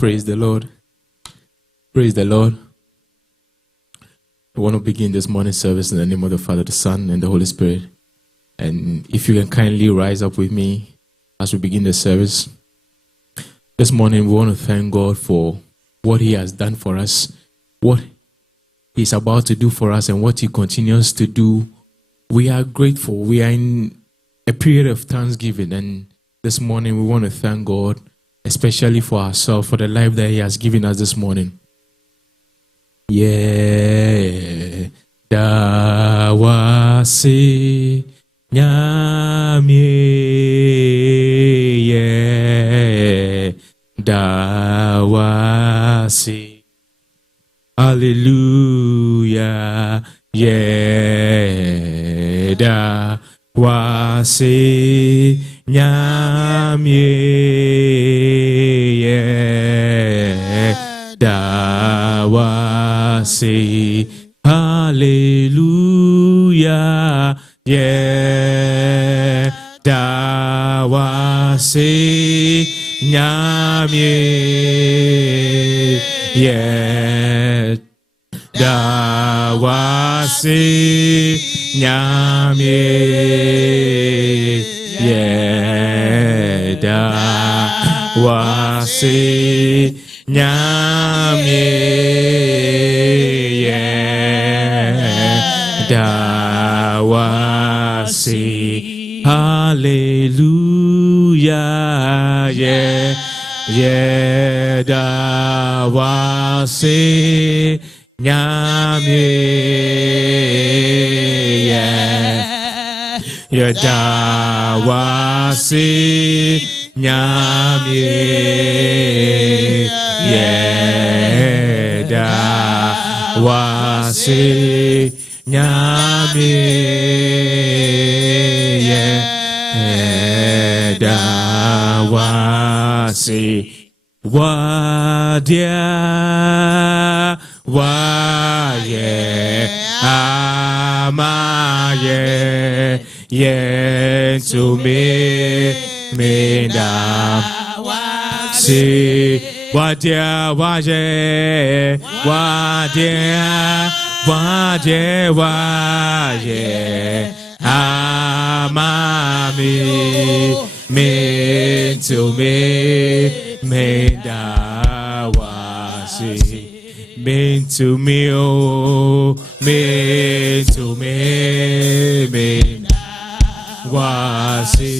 Praise the Lord. Praise the Lord. I want to begin this morning service in the name of the Father, the Son, and the Holy Spirit. And if you can kindly rise up with me as we begin the service. This morning we want to thank God for what He has done for us, what He's about to do for us, and what He continues to do. We are grateful. We are in a period of thanksgiving, and this morning we want to thank God, especially for ourselves, for the life that He has given us this morning. Yeah, dawasi nyamye, yeah, dawasi, hallelujah, yeah, dawasi nyamye, yeah, dawasi, hallelujah, yeah, dawasi nyamye, yeah, dawasi nyamye, yeah, dawasi nyamye, yeah, dawasi, hallelujah, yeah, yeah, dawasi nyamye, yeah, yeah, dawasi nyamye, yeah, dawasi nyamye, yeah, dawasi wadia waye amaye ye to me da si wadia waye wadia waje waye amami me to me da wasi me to me oh me to me wasi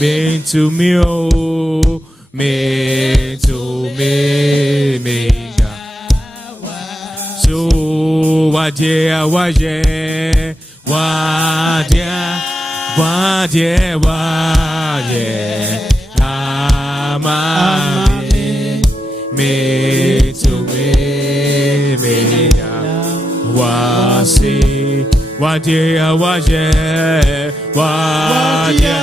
me to me oh me to me so waje waje waje waje waje amami me to me wasi waje waje waje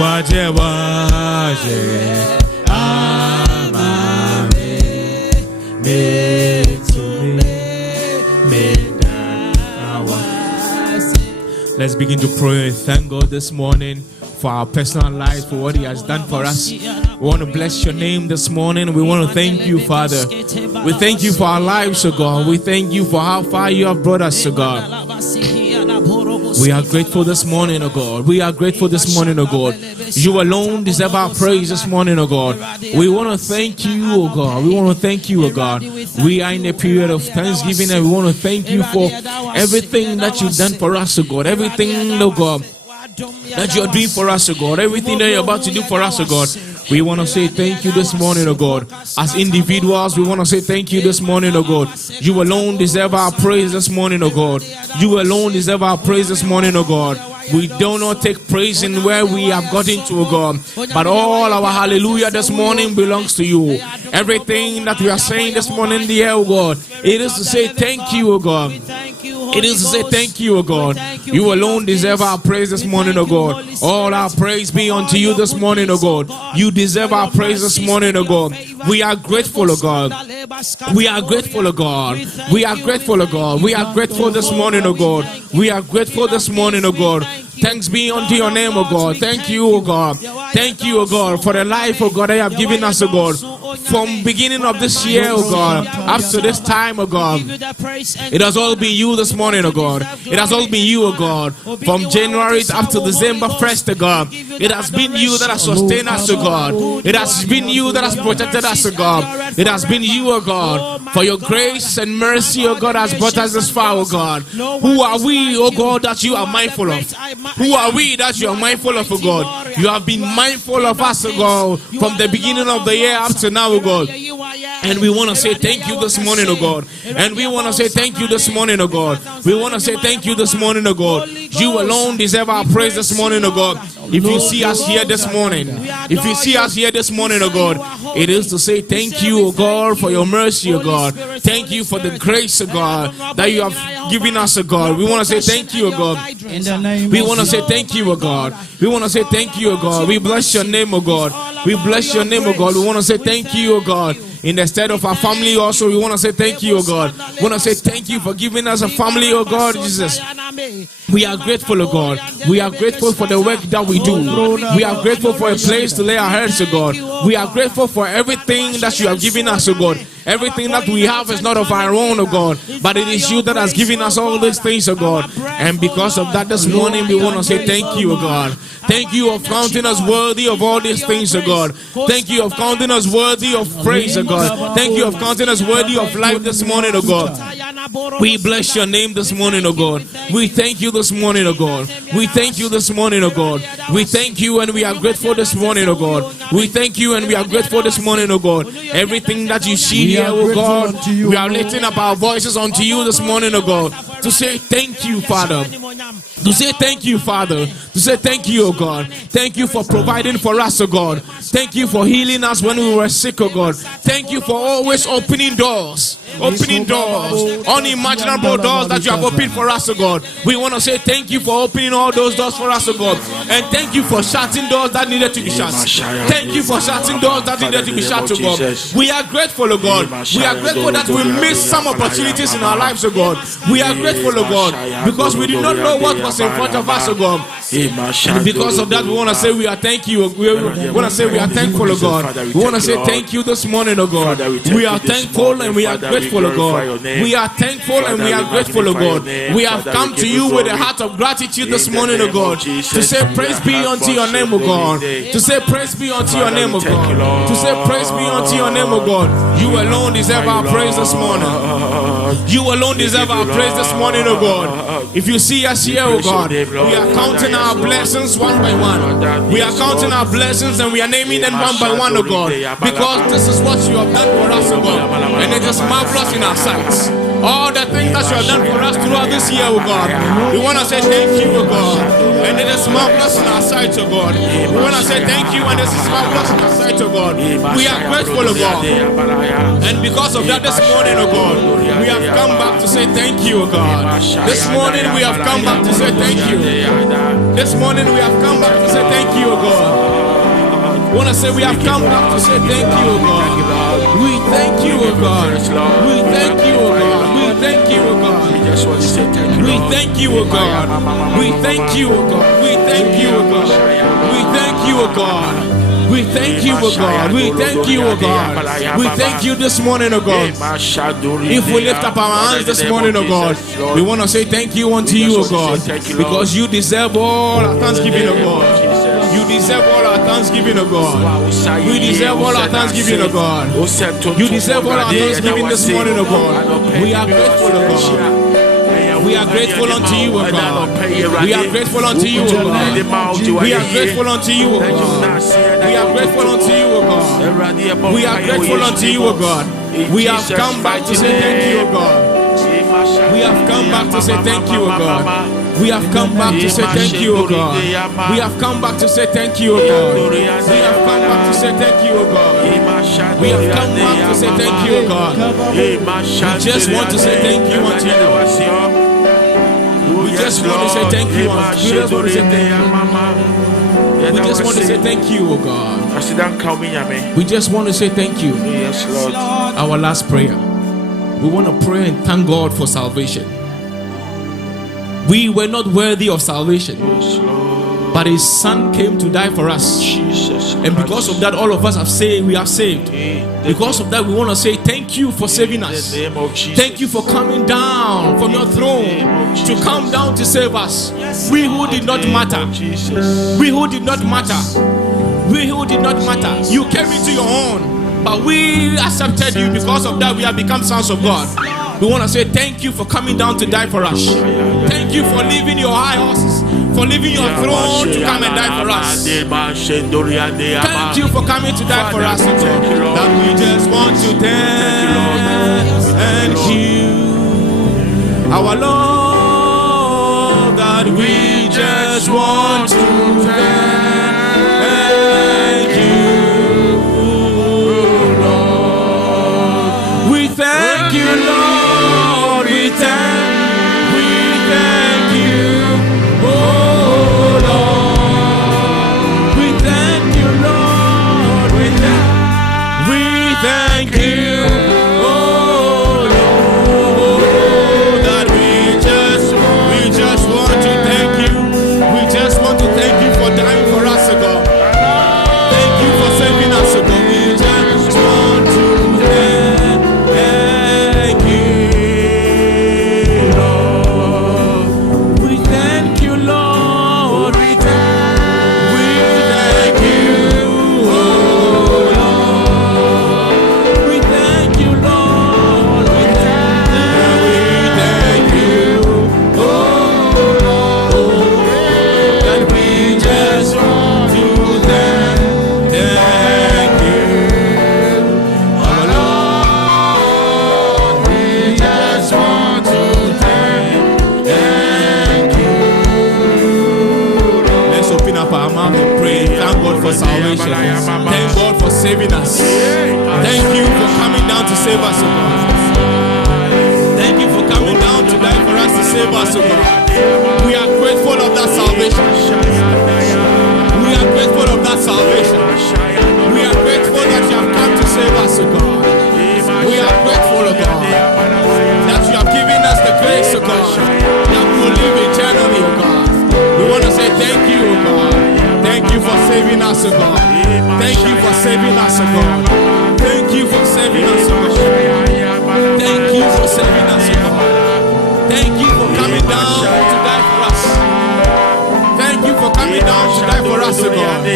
waje waje amami me to me. Let's begin to pray and thank God this morning for our personal lives, for what He has done for us. We want to bless Your name this morning. We want to thank You, Father. We thank You for our lives, O God. We thank You for how far You have brought us, O God. We are grateful this morning, O God. We are grateful this morning, O God. You alone deserve our praise this morning, O God. We want to thank You, O God. We want to thank You, O God. We are in a period of thanksgiving, and we want to thank You for everything that You've done for us, O God. Everything, O God, that You're doing for us, O God. Everything that You're about to do for us, O God. We want to say thank You this morning, O God. As individuals, we want to say thank You this morning, O God. You alone deserve our praise this morning, O God. You alone deserve our praise this morning, O God. We do not take praise in where we have gotten to, O God, but all our hallelujah this morning belongs to You. Everything that we are saying this morning in the air, O God, it is to say thank You, O God. It is to say thank You, O God. You alone deserve our praise this morning, O God. All our praise be unto You this morning, O God. You deserve our praise this morning, O God. We are grateful, O God. We are grateful, O God. We are grateful, O God. We are grateful this morning, O God. We are grateful this morning, O God. Thanks be unto your name, O God. Thank you, O God. Thank you, O God, for the life, O God, that you have given us, O God. From beginning of this year, O God, up to this time, O God, it has all been you this morning, O God. It has all been you, O God. From January up to December 1st, O God, it has been you that has sustained us, O God. It has been you that has protected us, O God. It has been you, O God. For your grace and mercy, O God, has brought us this far, O God. Who are we, O God, that you are mindful of? Who are we that you are mindful of, O God? You have been mindful of us, O God, from the beginning of the year up to now, O God. And we want to say thank you this morning, O God. And we want to say thank you this morning, O God. We want to say thank you this morning, O God. You alone deserve our praise this morning, O God. If you see us here this morning, if you see us here this morning, O God, it is to say thank you, O God, for your mercy, O God. Thank you for the grace, O God, that you have given us, O God. We want to say thank you, O God. We want to say thank you, O God. We want to say thank you, O God. We bless your name, O God. We bless your name, O God. We want to say thank you, O God. In the stead of our family also, we want to say thank you, O God. We want to say thank you for giving us a family, O God, Jesus. We are grateful, O God. We are grateful for the work that we do. We are grateful for a place to lay our heads, O God. We are grateful for everything that you have given us, O God. Everything that we have is not of our own, O God, but it is you that has given us all these things, O God. And because of that, this morning we want to say thank you, O God. Thank you of counting us worthy of all these things, O God. Thank you of counting us worthy of praise, O God. Thank you of counting us worthy of life this morning, O God. We bless your name this morning, O God. We thank you this morning, O God. We thank you this morning, O God. We thank you and we are grateful this morning, O God. We thank you and we are grateful this morning, O God. Everything that you see here, O God, we are lifting up our voices unto you this morning, O God, to say thank you, Father. To say thank you, Father. To say thank you, O God. Thank you for providing for us, O God. Thank you for healing us when we were sick, O God. Thank you for always opening doors. Opening doors, unimaginable doors that you have opened for us, O God. We want to say thank you for opening all those doors for us, O God. And thank you for shutting doors that needed to be shut. Thank you for shutting doors that needed to be shut, O God. We are grateful, O God. We are grateful that we missed some opportunities in our lives, O God. We are grateful, O God, because we did not know what was in front of us, O God. And because of that, we want to say we are thank you. We want to say we are thankful, O God. We want to say thank you this morning, O God. We are thankful and we are grateful, O God. We are thankful and we are grateful, O God. We have come to you with a heart of gratitude this morning, O God, to say praise be unto your name, O God. To say praise be unto your name, O God. To say praise be unto your name, O God. You alone deserve our praise this morning. You alone deserve our praise this morning, O God. If you see us here, O God, we are counting our blessings one by one. We are counting our blessings and we are naming them one by one, O God, because this is what you have done for us, O God, and it is marvelous in our sights. All the things that you have done for us throughout this year, O God, we want to say thank you, O God, and it is marvelous in our sight, O God. We want to say thank you, and this is marvelous in our sight, O God. We are grateful, O God, and because of that, this morning, O God, we have come back to say thank you, O God. This morning we have come back to say thank you. This morning we have come back to say thank you, O God. I want to say we have come back to say thank you, O God. We thank you, O God. We thank you, O God. We thank you, O God. We thank you, O God. We thank you, O God. We thank you, O God. We thank you, O God. We thank you, O God. We thank you, O God. We thank you this morning, O God. If we lift up our hands this morning, O God, we want to say thank you unto you, O God, because you deserve all our thanksgiving, O God. You deserve all our thanksgiving, O God. We deserve all our thanksgiving, O God. You deserve all our thanksgiving this morning, O God. We are grateful, O God. We are grateful unto you, O God. We are grateful unto you, O God. We are grateful unto you, O God. We are grateful unto you, O God. We are grateful unto you, O God. We have come back to say thank you, O God. We have come back to say thank you, O God. We have come back to say thank you, O God. We have come back to say thank you, O God. We have come back to say thank you, O God. We have come back to say thank you, O God. We just want to say thank you unto you. We just want to say thank you. We just want to say thank you. We just want to say thank you, O God. We just want to say thank you. Yes, Lord. Our last prayer. We want to pray and thank God for salvation. We were not worthy of salvation, but His Son came to die for us. And because of that, all of us we are saved. Because of that, we want to say thank you for saving us. Thank you for coming down from your throne to come down to save us. We who did not matter. We who did not matter. We who did not matter. You came into your own, but we accepted you. Because of that, we have become sons of God. We want to say thank you for coming down to die for us. Thank you for leaving your high horses, for leaving your throne to come and die for us. Thank you for coming to die for us. That we just want to thank you, our Lord. That we just want to thank you, Lord. We thank you, Lord. We thank you, oh Lord. We thank you, Lord. We thank you, oh Lord. That we just want to thank you. We just want to thank you for dying for us, oh God. Thank you for saving us, oh God. We just want to thank you. Salvation. Thank God for saving us. Thank you for coming down to save us, oh God. Thank you for coming down to die for us to save us, oh God. We are grateful of that salvation. We are grateful of that salvation. We are grateful that you have come to save us, oh God. We are grateful, oh God, that you have given us the grace, oh God, that we will live eternally, oh God. We want to say thank you, oh God. Thank you for saving us, oh God. Thank you for saving us, oh God. Thank you for saving us, oh God. Thank you for saving us, oh God. Thank you for coming down to die for us. Thank you for coming down to die for us, oh God.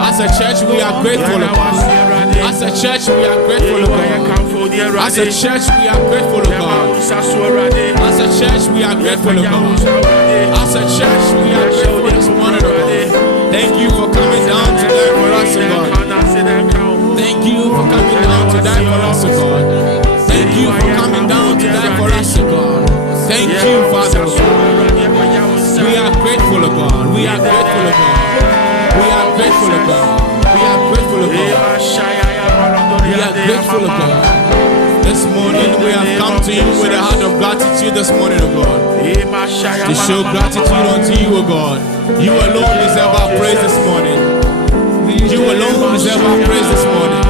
As a church, we are grateful, oh God. As a church, we are grateful, oh God. As a church, we are grateful, oh God. As a church, we are grateful, oh God. As a church, we are grateful this morning, oh God. Thank you for coming down to die for us, oh God. Thank you for coming down to die for us, oh God. Thank you for coming down to die for us, oh God. Thank you, Father, oh God. We are grateful, oh God. We are grateful, oh God. We are grateful, oh God. We are grateful, oh God. We are grateful, oh God. This morning we have come to you with a heart of gratitude this morning, oh God. To show gratitude unto you, oh God. You alone deserve our praise this morning. You alone deserve our praise this morning.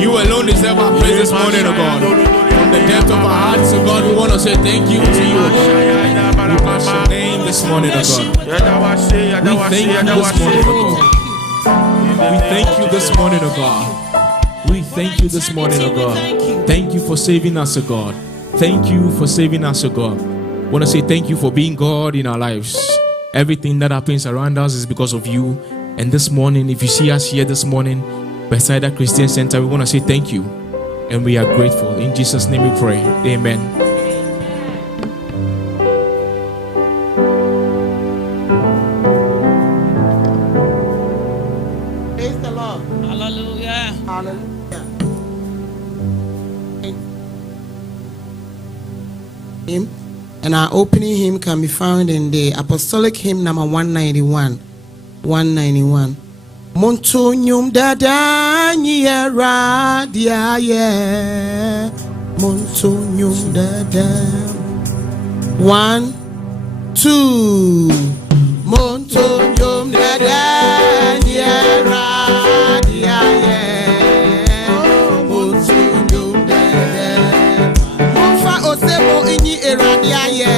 You alone deserve our praise this morning, oh God. From the depth of our hearts, oh God, we want to say thank you to you, oh God. We bless your name this morning, oh God. We thank you this morning, oh God. We thank you this morning, oh God. We thank you this morning, oh God. Thank you for saving us, oh God. Thank you for saving us, oh God. I want to say thank you for being God in our lives. Everything that happens around us is because of you. And this morning, if you see us here this morning, beside that Christian Center, we want to say thank you. And we are grateful. In Jesus' name we pray. Amen. Praise the Lord. Hallelujah. Hallelujah. Hymn. And our opening hymn can be found in the Apostolic Hymn number 191. 191. Montonium dadanya radia ye. Montonium dada. 1, 2. Montonium dadanya radia ye. Montonium dada. Monfa osebo inyi eradia ye.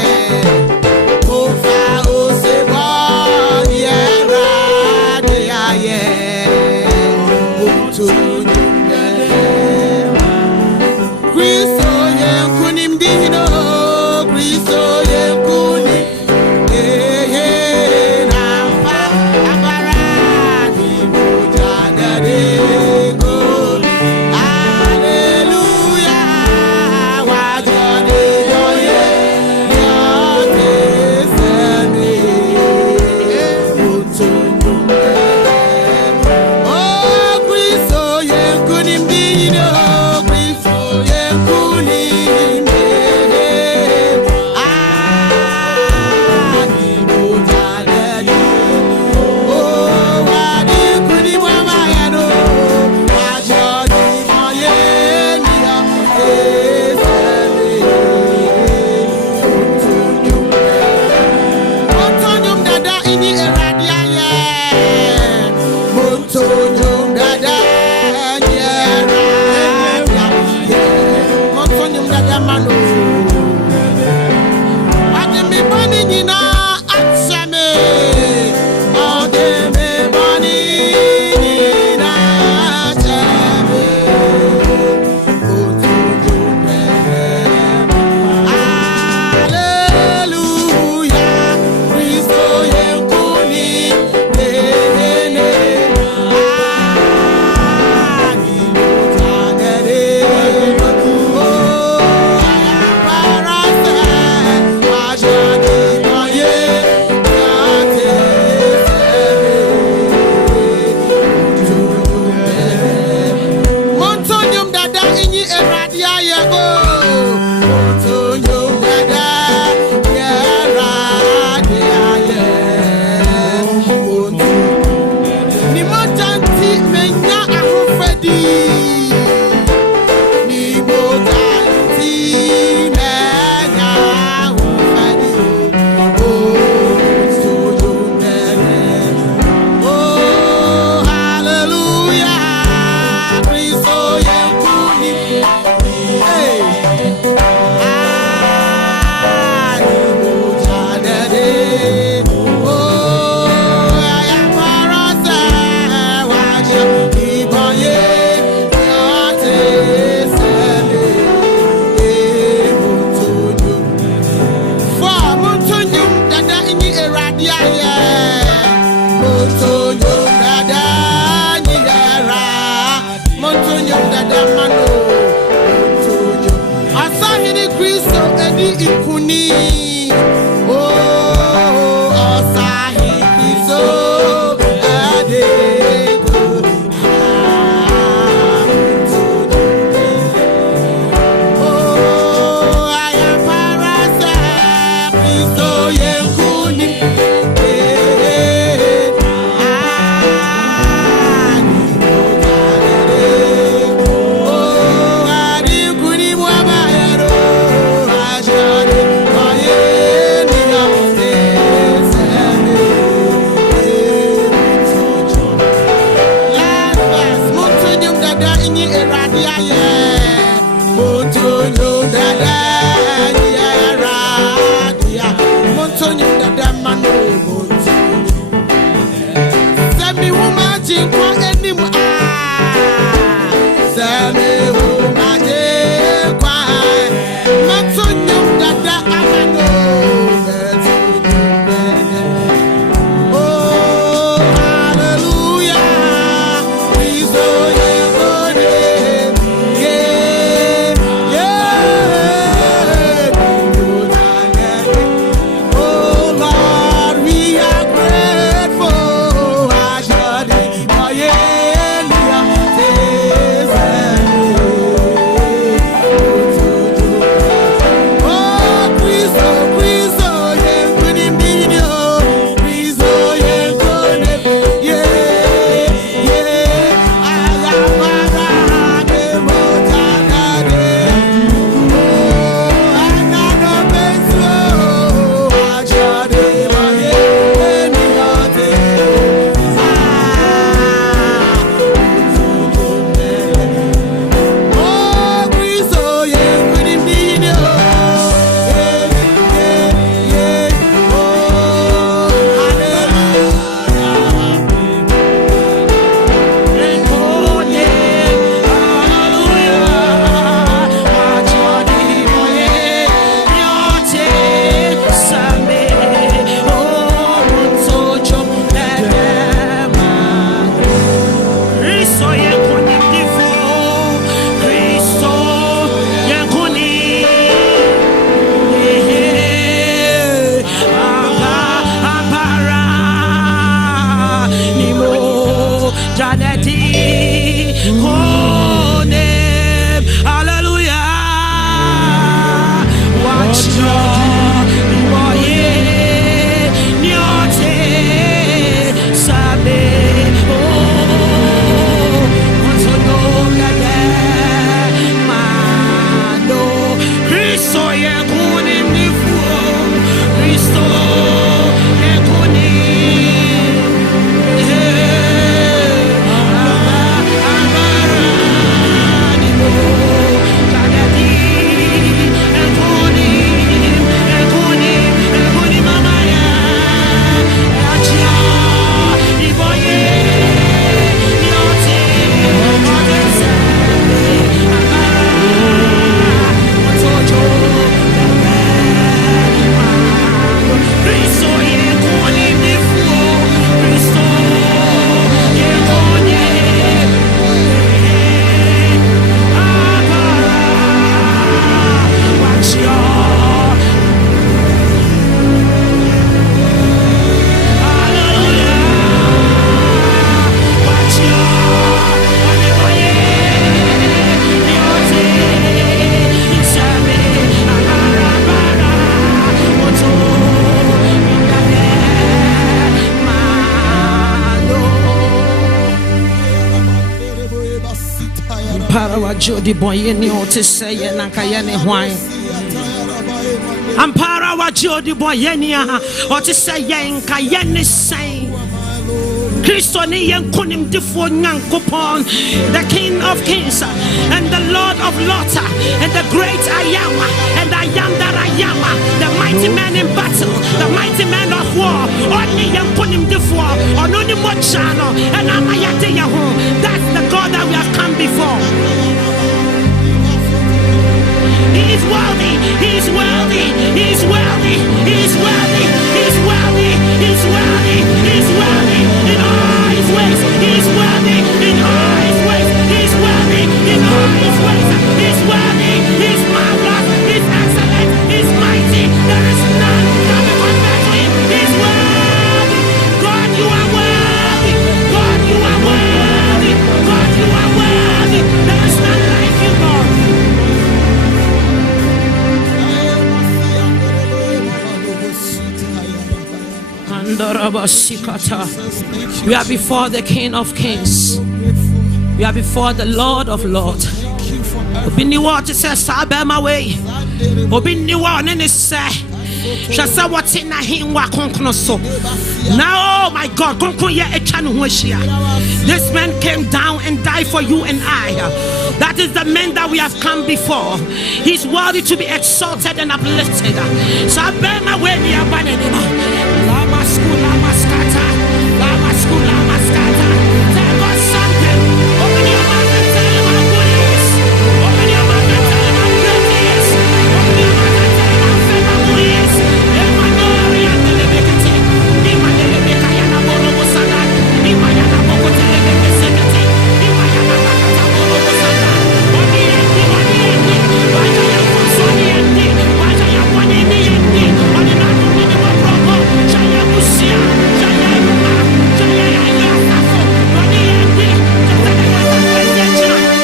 Jody boy any to say and Kayane wine. Ampara wa Jody boy any or to say yan Kayane say. Christoni and Kunim Difo Nankopon, the King of Kings and the Lord of Lords and the great I am and I am that I am, the mighty man in battle, the mighty man of war. Only young Kunim Difo or no more channel and Amayate Yahu. That's the God that we have come before. He is worthy, he is worthy, he is worthy, he is worthy, he is worthy, he is worthy, he is worthy in all his ways, he is worthy in all his ways, he is worthy in all his ways, he is worthy, he is marvelous, he is excellent, he is mighty, We are before the King of Kings. We are before the Lord of Lords. Obini what says Sabe my way. Obini what nene say. Shasa what's in a him wa konknoso. Now, oh my God, this man came down and died for you and I. That is the man that we have come before. He's worthy to be exalted and uplifted. Sabe my way ni abanenima. Lama school, lama skata, lama school, lama skata. Tell us something. Open your mouth and tell him how good he is. Open your mouth and tell him how great he is. Open your mouth and tell him how faithful he is. Emanori and the Lebekati. Imanele Bekayana Borobo Sada. Imayana Boko Telebeke Sekati. Imayana Bakata Borobo Sada. Wani Endi, Wani Endi. Waja ya Fonso Wani Endi. Waja ya Wani Endi. Wani Nanu Mini Waprobo. Jaya Musia. Jaya Yuma. Jaya Yaya Safo. Wani Endi. Jaya Yaya Safo.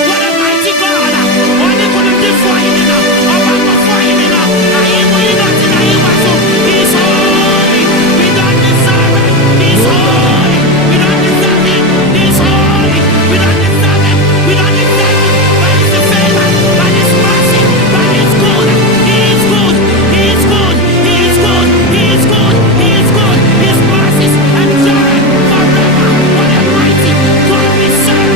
What a mighty God. Wani couldn't do for him enough. Obama for him enough. Naimu Inati Naiwaso. He's holy. We don't deserve it. He's holy. We don't deserve it. He's holy. We don't deserve it. We don't deserve it. By his favor, by his mercy, by his good. He is good. He is good. He is good. He is good. He is good. His mercies endure forever. What a mighty God we serve.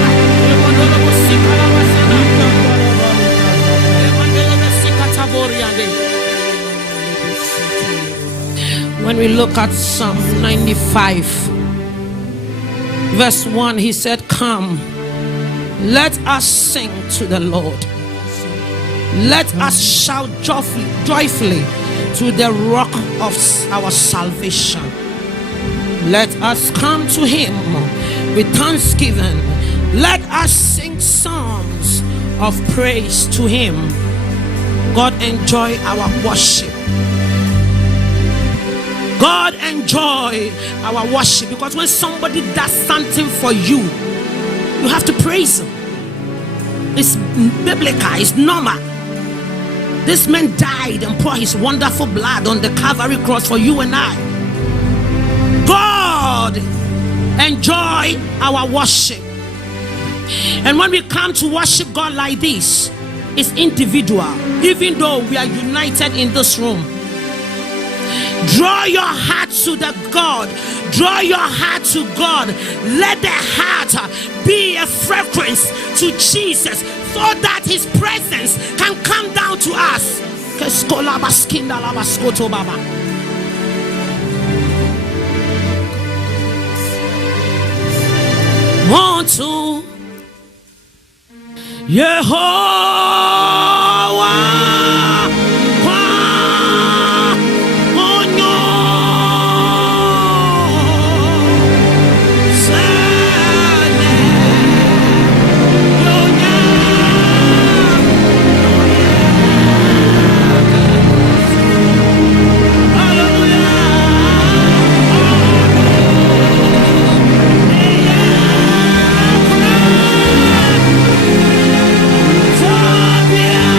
When we look at Psalm 95, verse 1, he said, "Come, let us sing to the Lord. Let us shout joyfully to the rock of our salvation. Let us come to him with thanksgiving. Let us sing songs of praise to him." God enjoy our worship. God enjoy our worship, because when somebody does something for you, you have to praise him. It's biblical, it's normal. This man died and poured his wonderful blood on the Calvary cross for you and I. God enjoy our worship. And when we come to worship God like this, it's individual, even though we are united in this room. Draw your heart to the God. Draw your heart to God. Let the heart be a fragrance to Jesus, so that his presence can come down to us. Want to Yehovah. Yeah.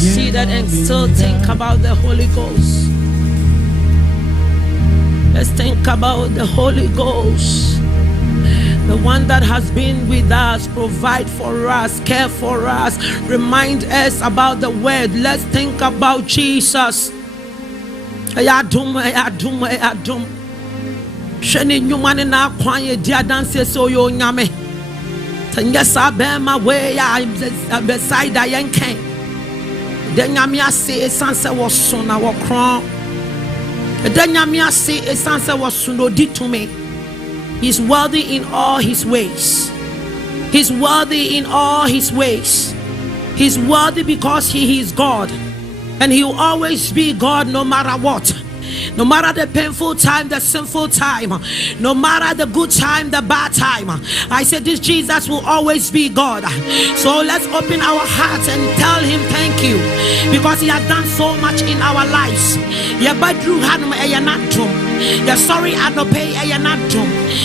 seated and still think about the Holy Ghost. Let's think about the Holy Ghost, the one that has been with us, provide for us, care for us, remind us about the word. Let's think about Jesus. Ayadum. Sheni nyumane na kwanye dia dance so yo nyame. Tanya sabema we ya beside the yanken. The nyame ase esanse wo so na wo kron. The nyame ase esanse wo so no di to me. He's worthy in all his ways. He's worthy in all his ways. He's worthy because he is God. And he will always be God no matter what. No matter the painful time, the sinful time, no matter the good time, the bad time, I said this Jesus will always be God. So let's open our hearts and tell him thank you, because he has done so much in our lives. You're sorry, I don't pay.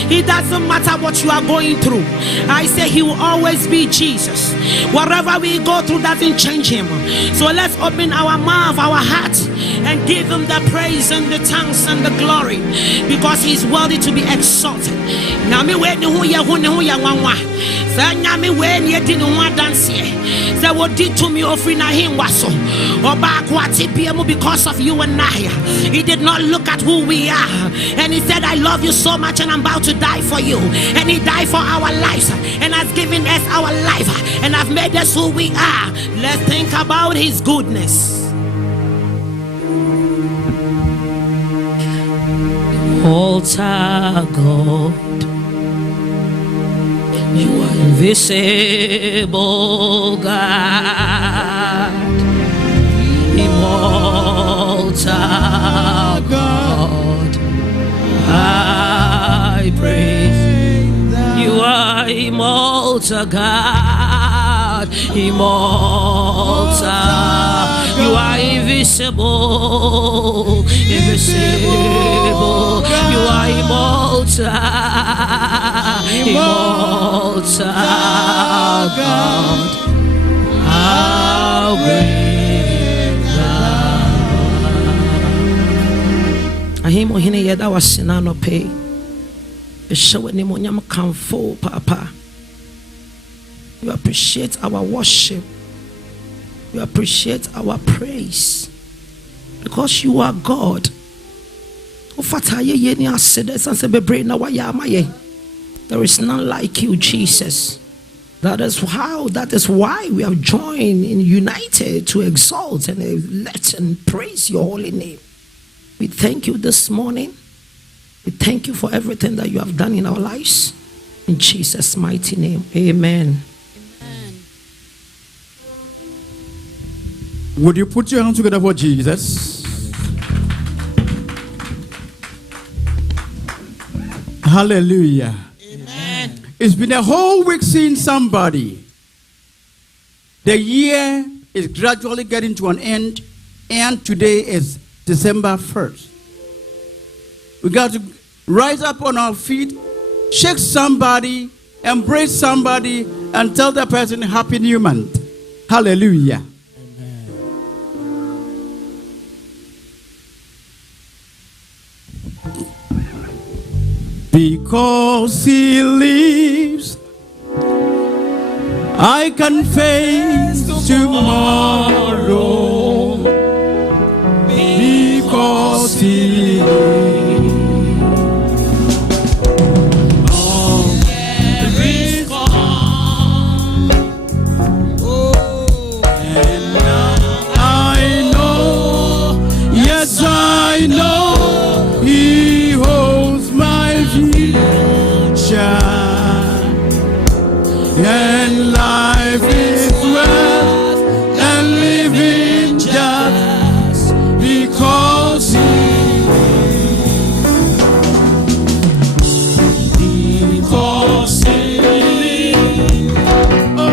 It doesn't matter what you are going through. I say he will always be Jesus. Whatever we go through doesn't change him. So let's open our mouth, our heart, and give him the praise and the thanks and the glory, because he's worthy to be exalted. Because of you and I, he did not look at who we are, and he said, I love you so much and I'm about to die for you. And he died for our lives and has given us our life and have made us who we are. Let's think about his goodness. Altar God, you are invisible God, immortal God, I praise. You are immortal God, immortal. You are invisible, invisible. You are immortal, immortal God. How great thou art. Ahimo hine yeda wasina no pay. Show any monyam kanfo papa. You appreciate our worship. You appreciate our praise. Because you are God. There is none like you, Jesus. That is why we have joined and united to exalt and let and praise your holy name. We thank you this morning. We thank you for everything that you have done in our lives. In Jesus' mighty name, amen. Would you put your hands together for Jesus? Hallelujah. Amen. It's been a whole week seeing somebody. The year is gradually getting to an end, and today is December 1st. We got to rise up on our feet, shake somebody, embrace somebody, and tell the person Happy New Month. Hallelujah. Because he lives, I can face tomorrow. Because he lives. I know he holds my future, and life is worth and living just because he lives. Oh,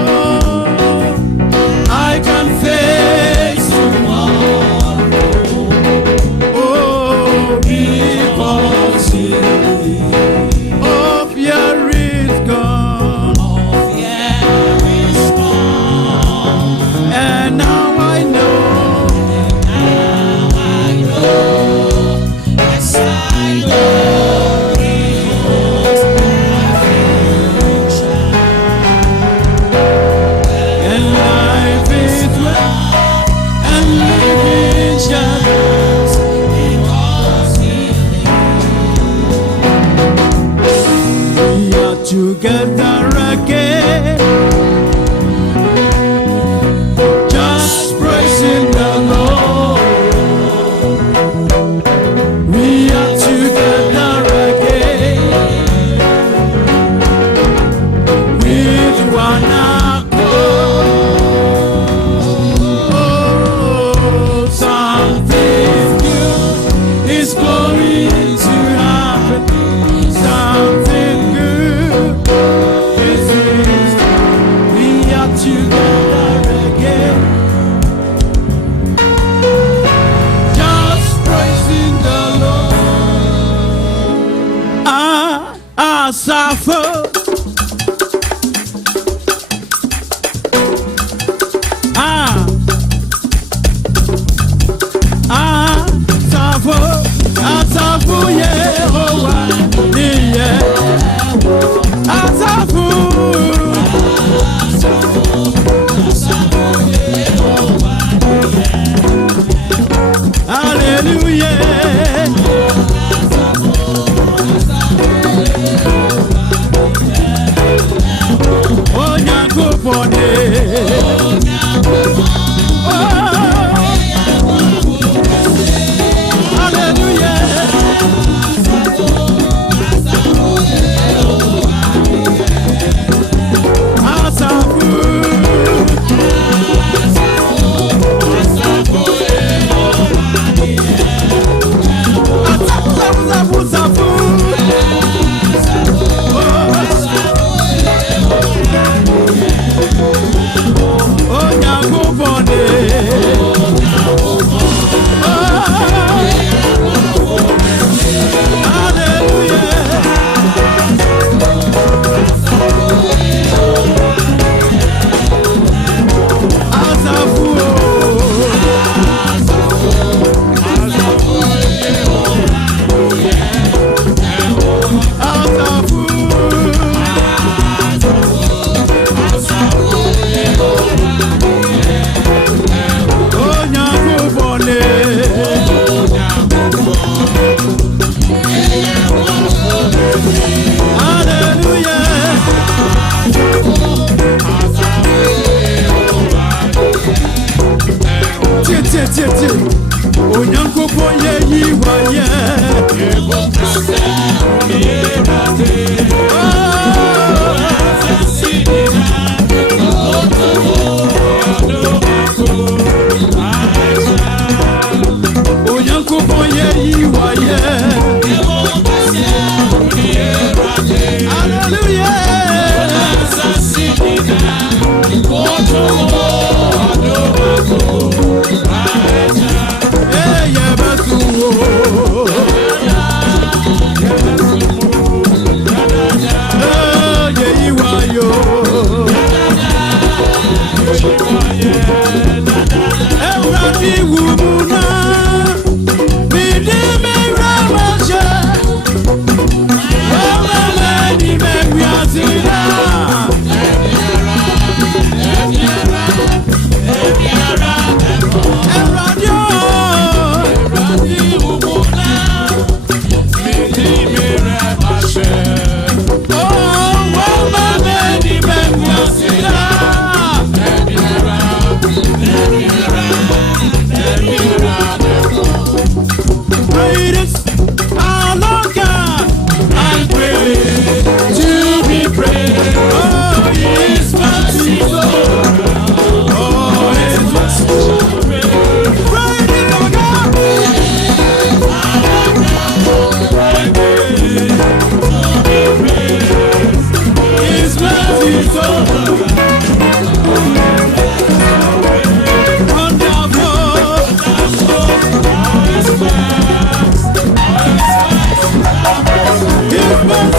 I can face tomorrow. Because he all fear is gone. All fear is gone. And now I know. Yes, I know. He holds my future. And life is well and living just because he lives. We are together again, just praising the Lord. We are together again, with one accord. Something good is going to happen. Something good is in store. We are together again, just praising the Lord. I suffer. Asafu Yehovah, yeah. Asafu Yehovah, hallelujah.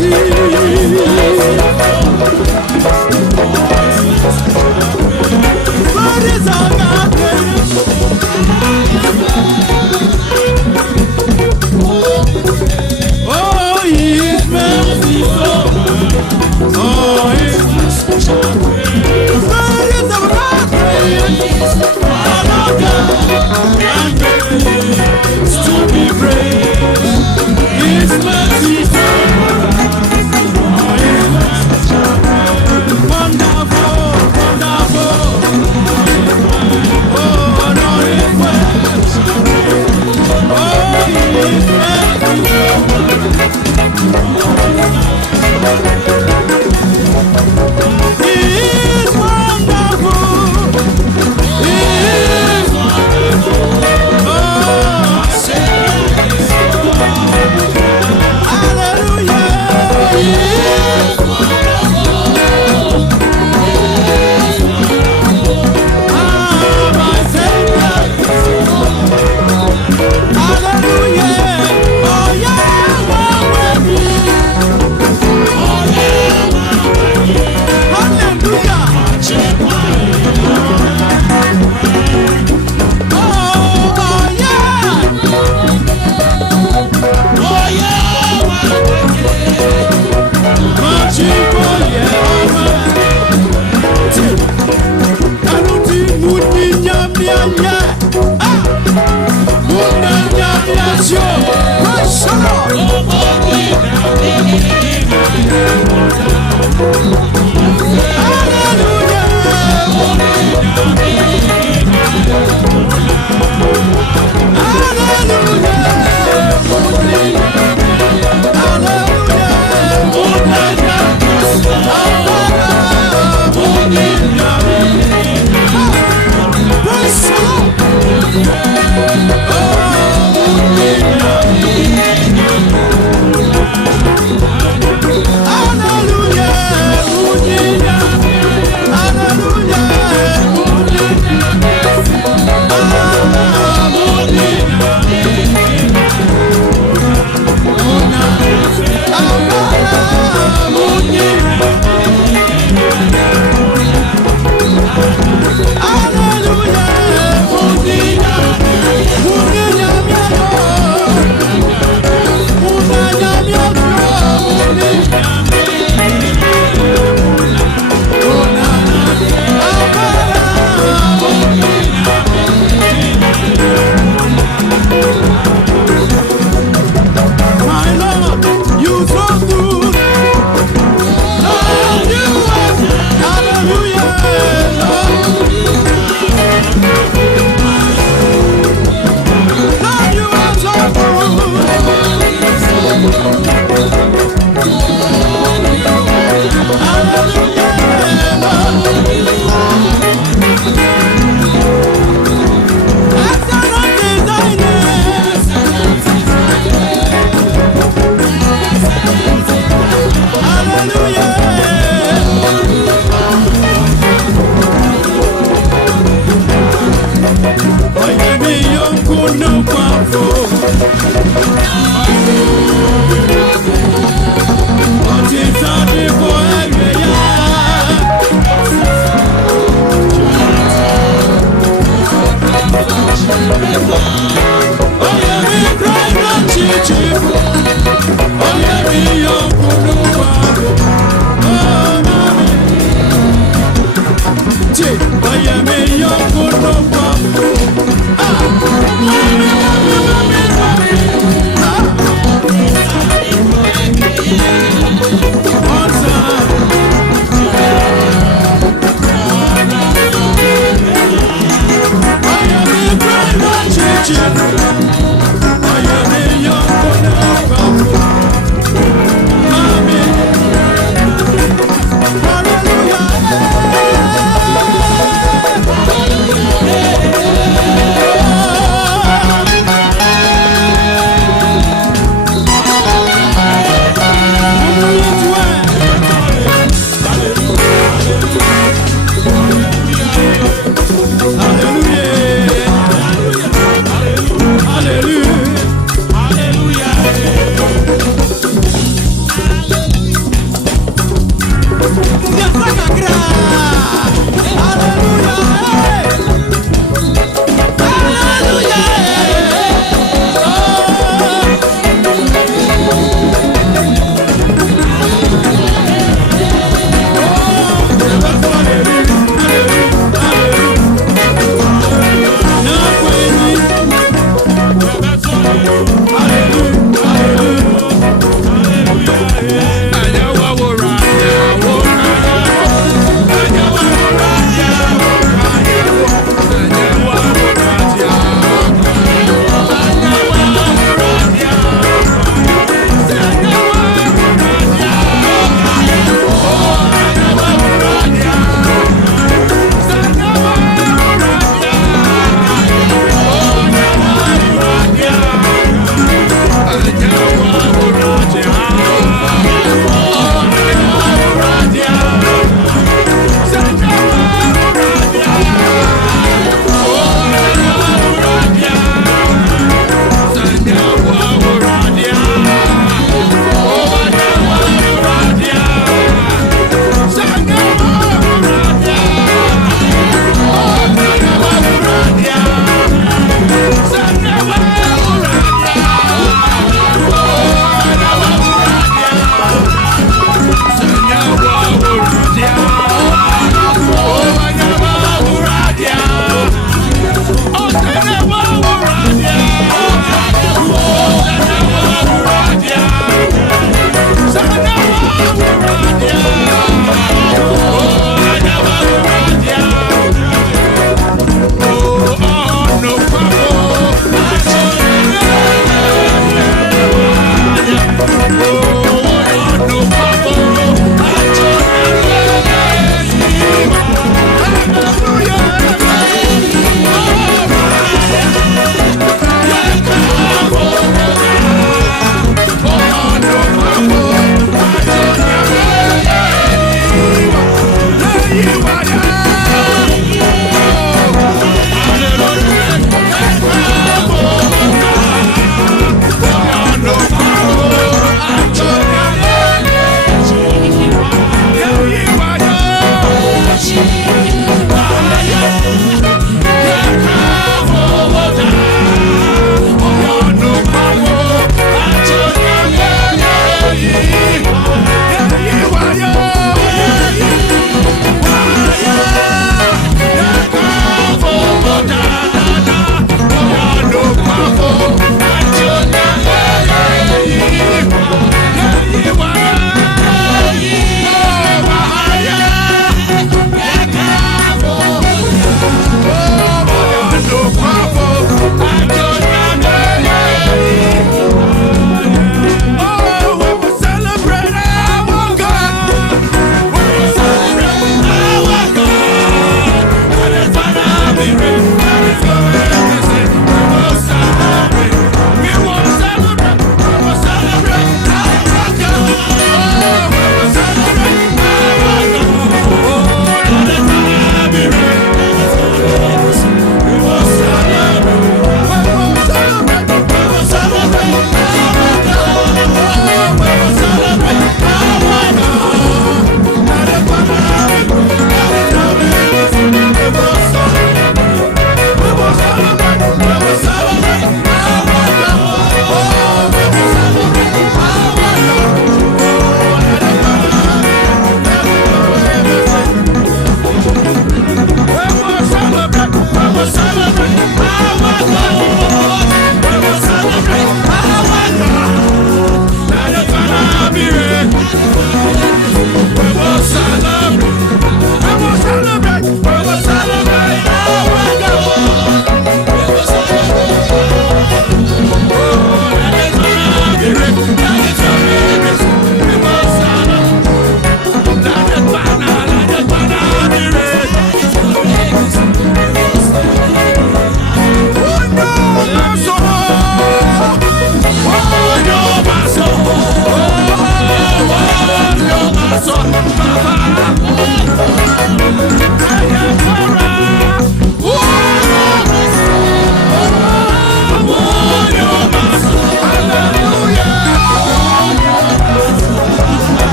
Yeah.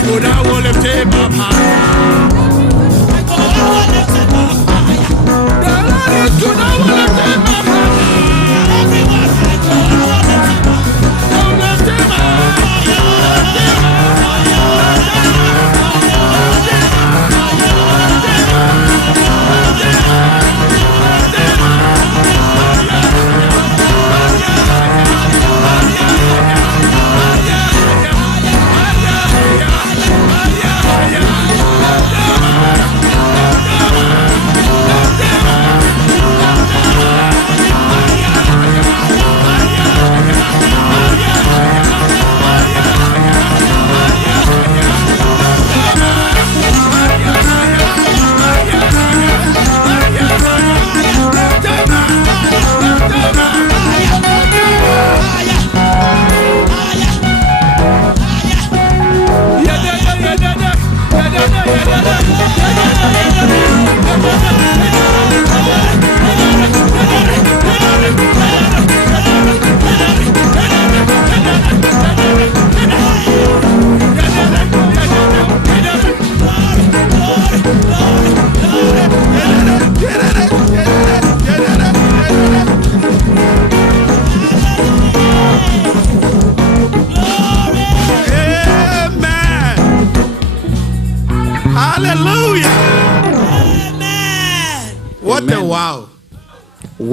Could I will lift him up high? The Lord is good, I will lift him up high. Everyone I go, I will lift him up. Don't lift him up.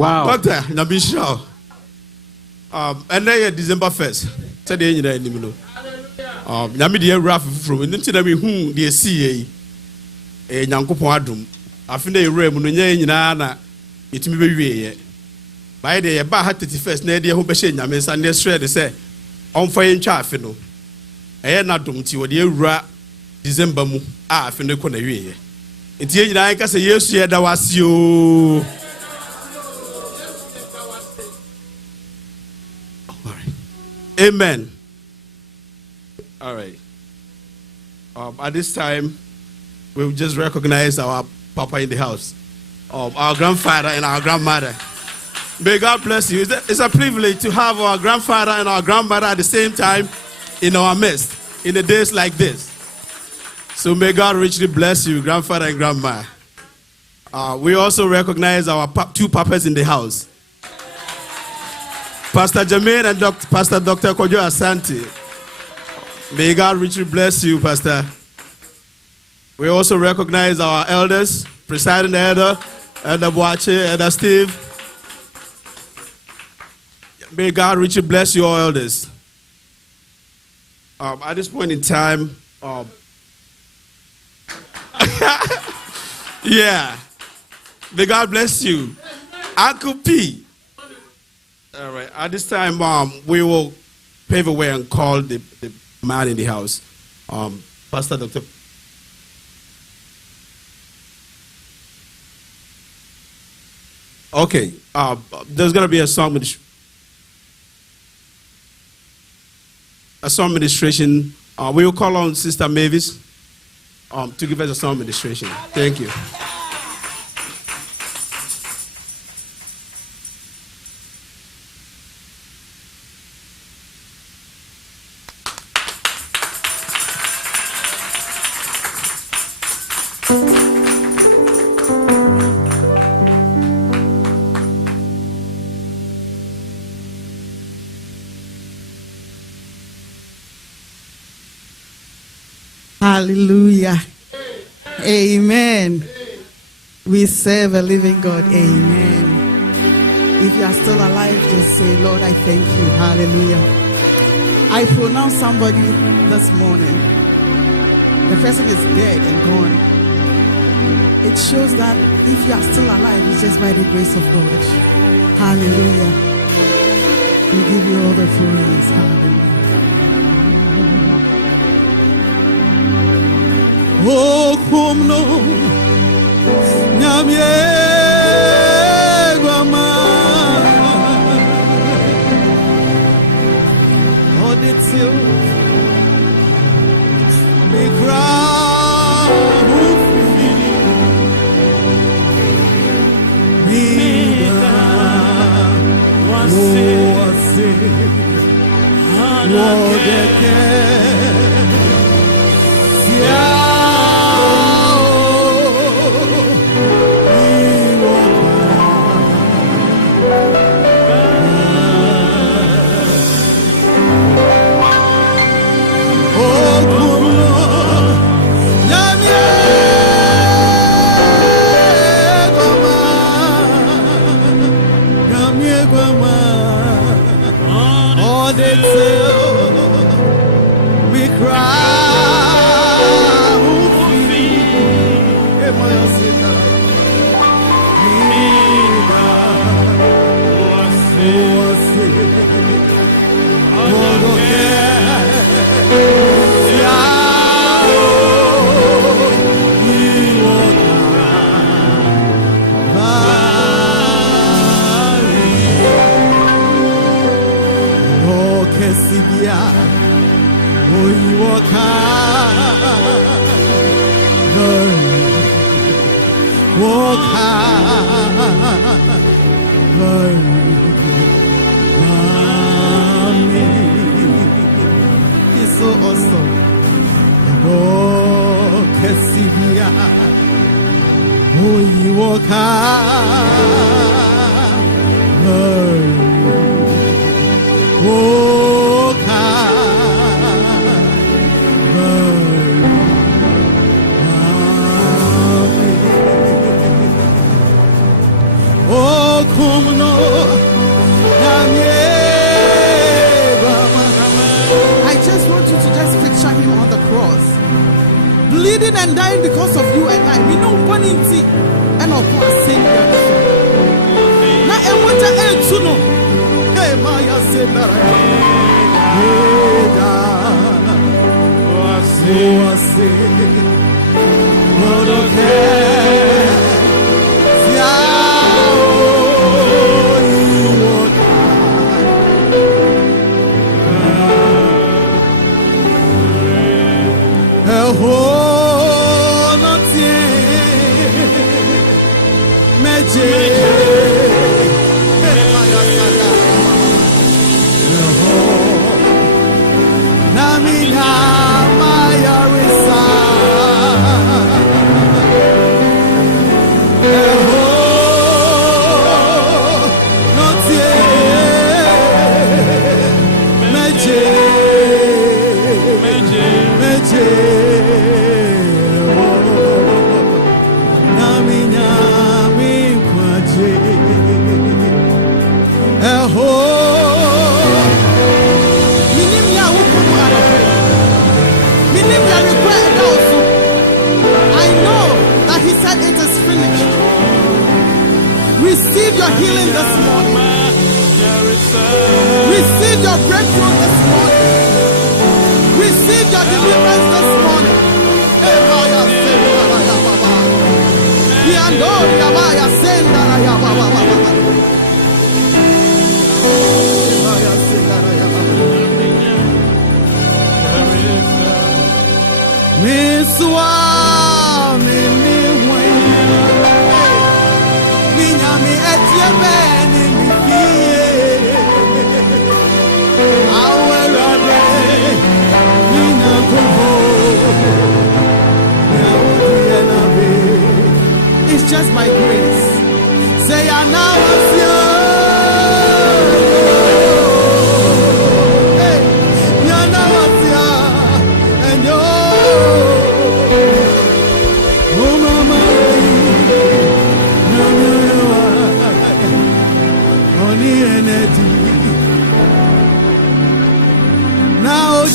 Doctor, na be sure. And then December 1st. Today you know. Na me dey rough from into na me hu dey see Nyankopon adom. Afina ewura mu no nya nyina na etimi be wie. By the ba 31st na dey ho be hye nyame nsa na shred say onfa yentwa afi no. Eye na dom ti wo dey ewura December mu a afi no ko na wie. Enti nyina ka say Yesu ye da wase o. Amen. All right. At this time, we'll just recognize our Papa in the house, our grandfather and our grandmother. May God bless you. It's a privilege to have our grandfather and our grandmother at the same time in our midst in the days like this. So may God richly bless you, grandfather and grandma. We also recognize our two papas in the house. Pastor Jermaine and Pastor Dr. Kojo Asante. May God richly bless you, Pastor. We also recognize our elders, presiding elder, Elder Botchey, Elder Steve. May God richly bless you all elders. At this point in time, yeah, may God bless you. Uncle P. All right. At this time, we will pave a way and call the man in the house, Pastor Dr. Okay. There's gonna be a song administration. We will call on Sister Mavis to give us a song administration. Thank you. Hallelujah. Amen. We serve a living God. Amen. If you are still alive, just say, Lord, I thank you. Hallelujah. I pronounce somebody this morning. The person is dead and gone. It shows that if you are still alive, it's just by the grace of God. Hallelujah. We give you all the praise. Hallelujah. Oh, come no, Nyamye Gama, Oditio, Mikra, Mida, Wase, Wodeke. He's so awesome. Oh, Kessibia. Oh, you walk oh, come no. I just want you to just picture him on the cross, bleeding and dying because of you and I. We know one in tea and of course sin. Now I want to know. Hey, Maya said that I say, Lord, okay. Receive your healing this morning. Receive your breakthrough this morning. Receive your deliverance this morning. It's just by grace. Say, I now was and oh, mama, only energy. Now, oh,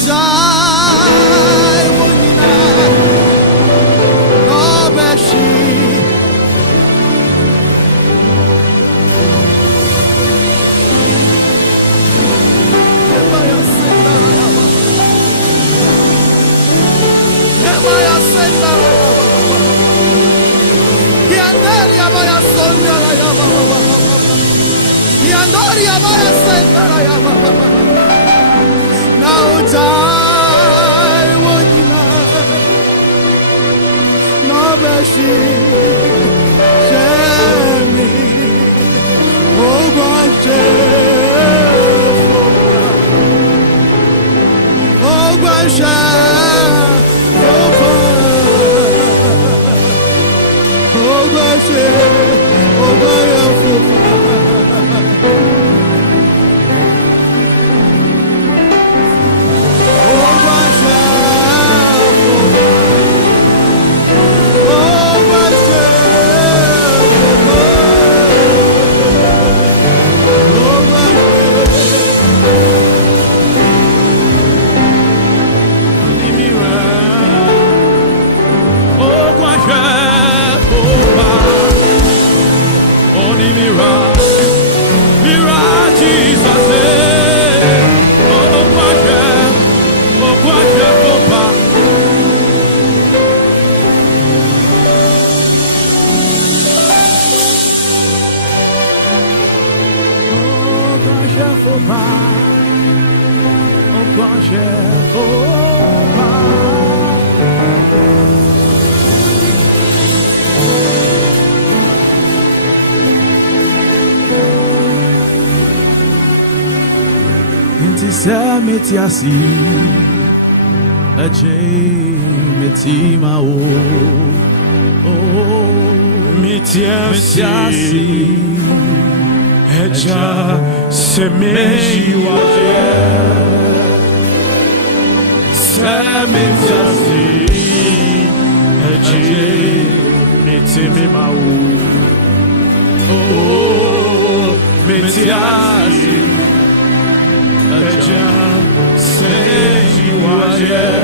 Semetiasi Aje Metima Metiasi Eja Semejiwaje Semetiasi Aje Metima Metiasi Eja Semejiwaje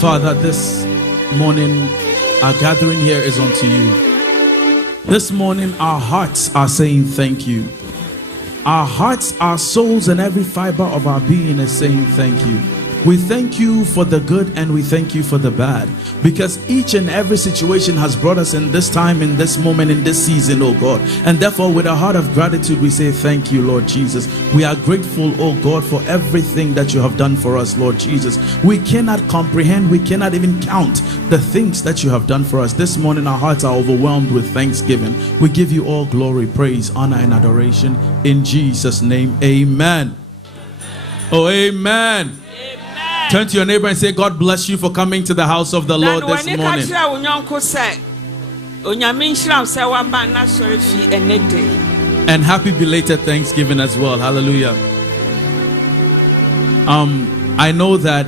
Father, this morning our gathering here is unto you. This morning our hearts are saying thank you. Our hearts, our souls, and every fiber of our being is saying thank you. We thank you for the good and we thank you for the bad, because each and every situation has brought us in this time, in this moment, in this season, oh God. And therefore, with a heart of gratitude, we say thank you, Lord Jesus. We are grateful, oh God, for everything that you have done for us, Lord Jesus. We cannot comprehend, we cannot even count the things that you have done for us. This morning, our hearts are overwhelmed with thanksgiving. We give you all glory, praise, honor, and adoration. In Jesus' name, amen. Oh, amen. Turn to your neighbor and say, God bless you for coming to the house of the Lord this morning. And happy belated Thanksgiving as well. Hallelujah. I know that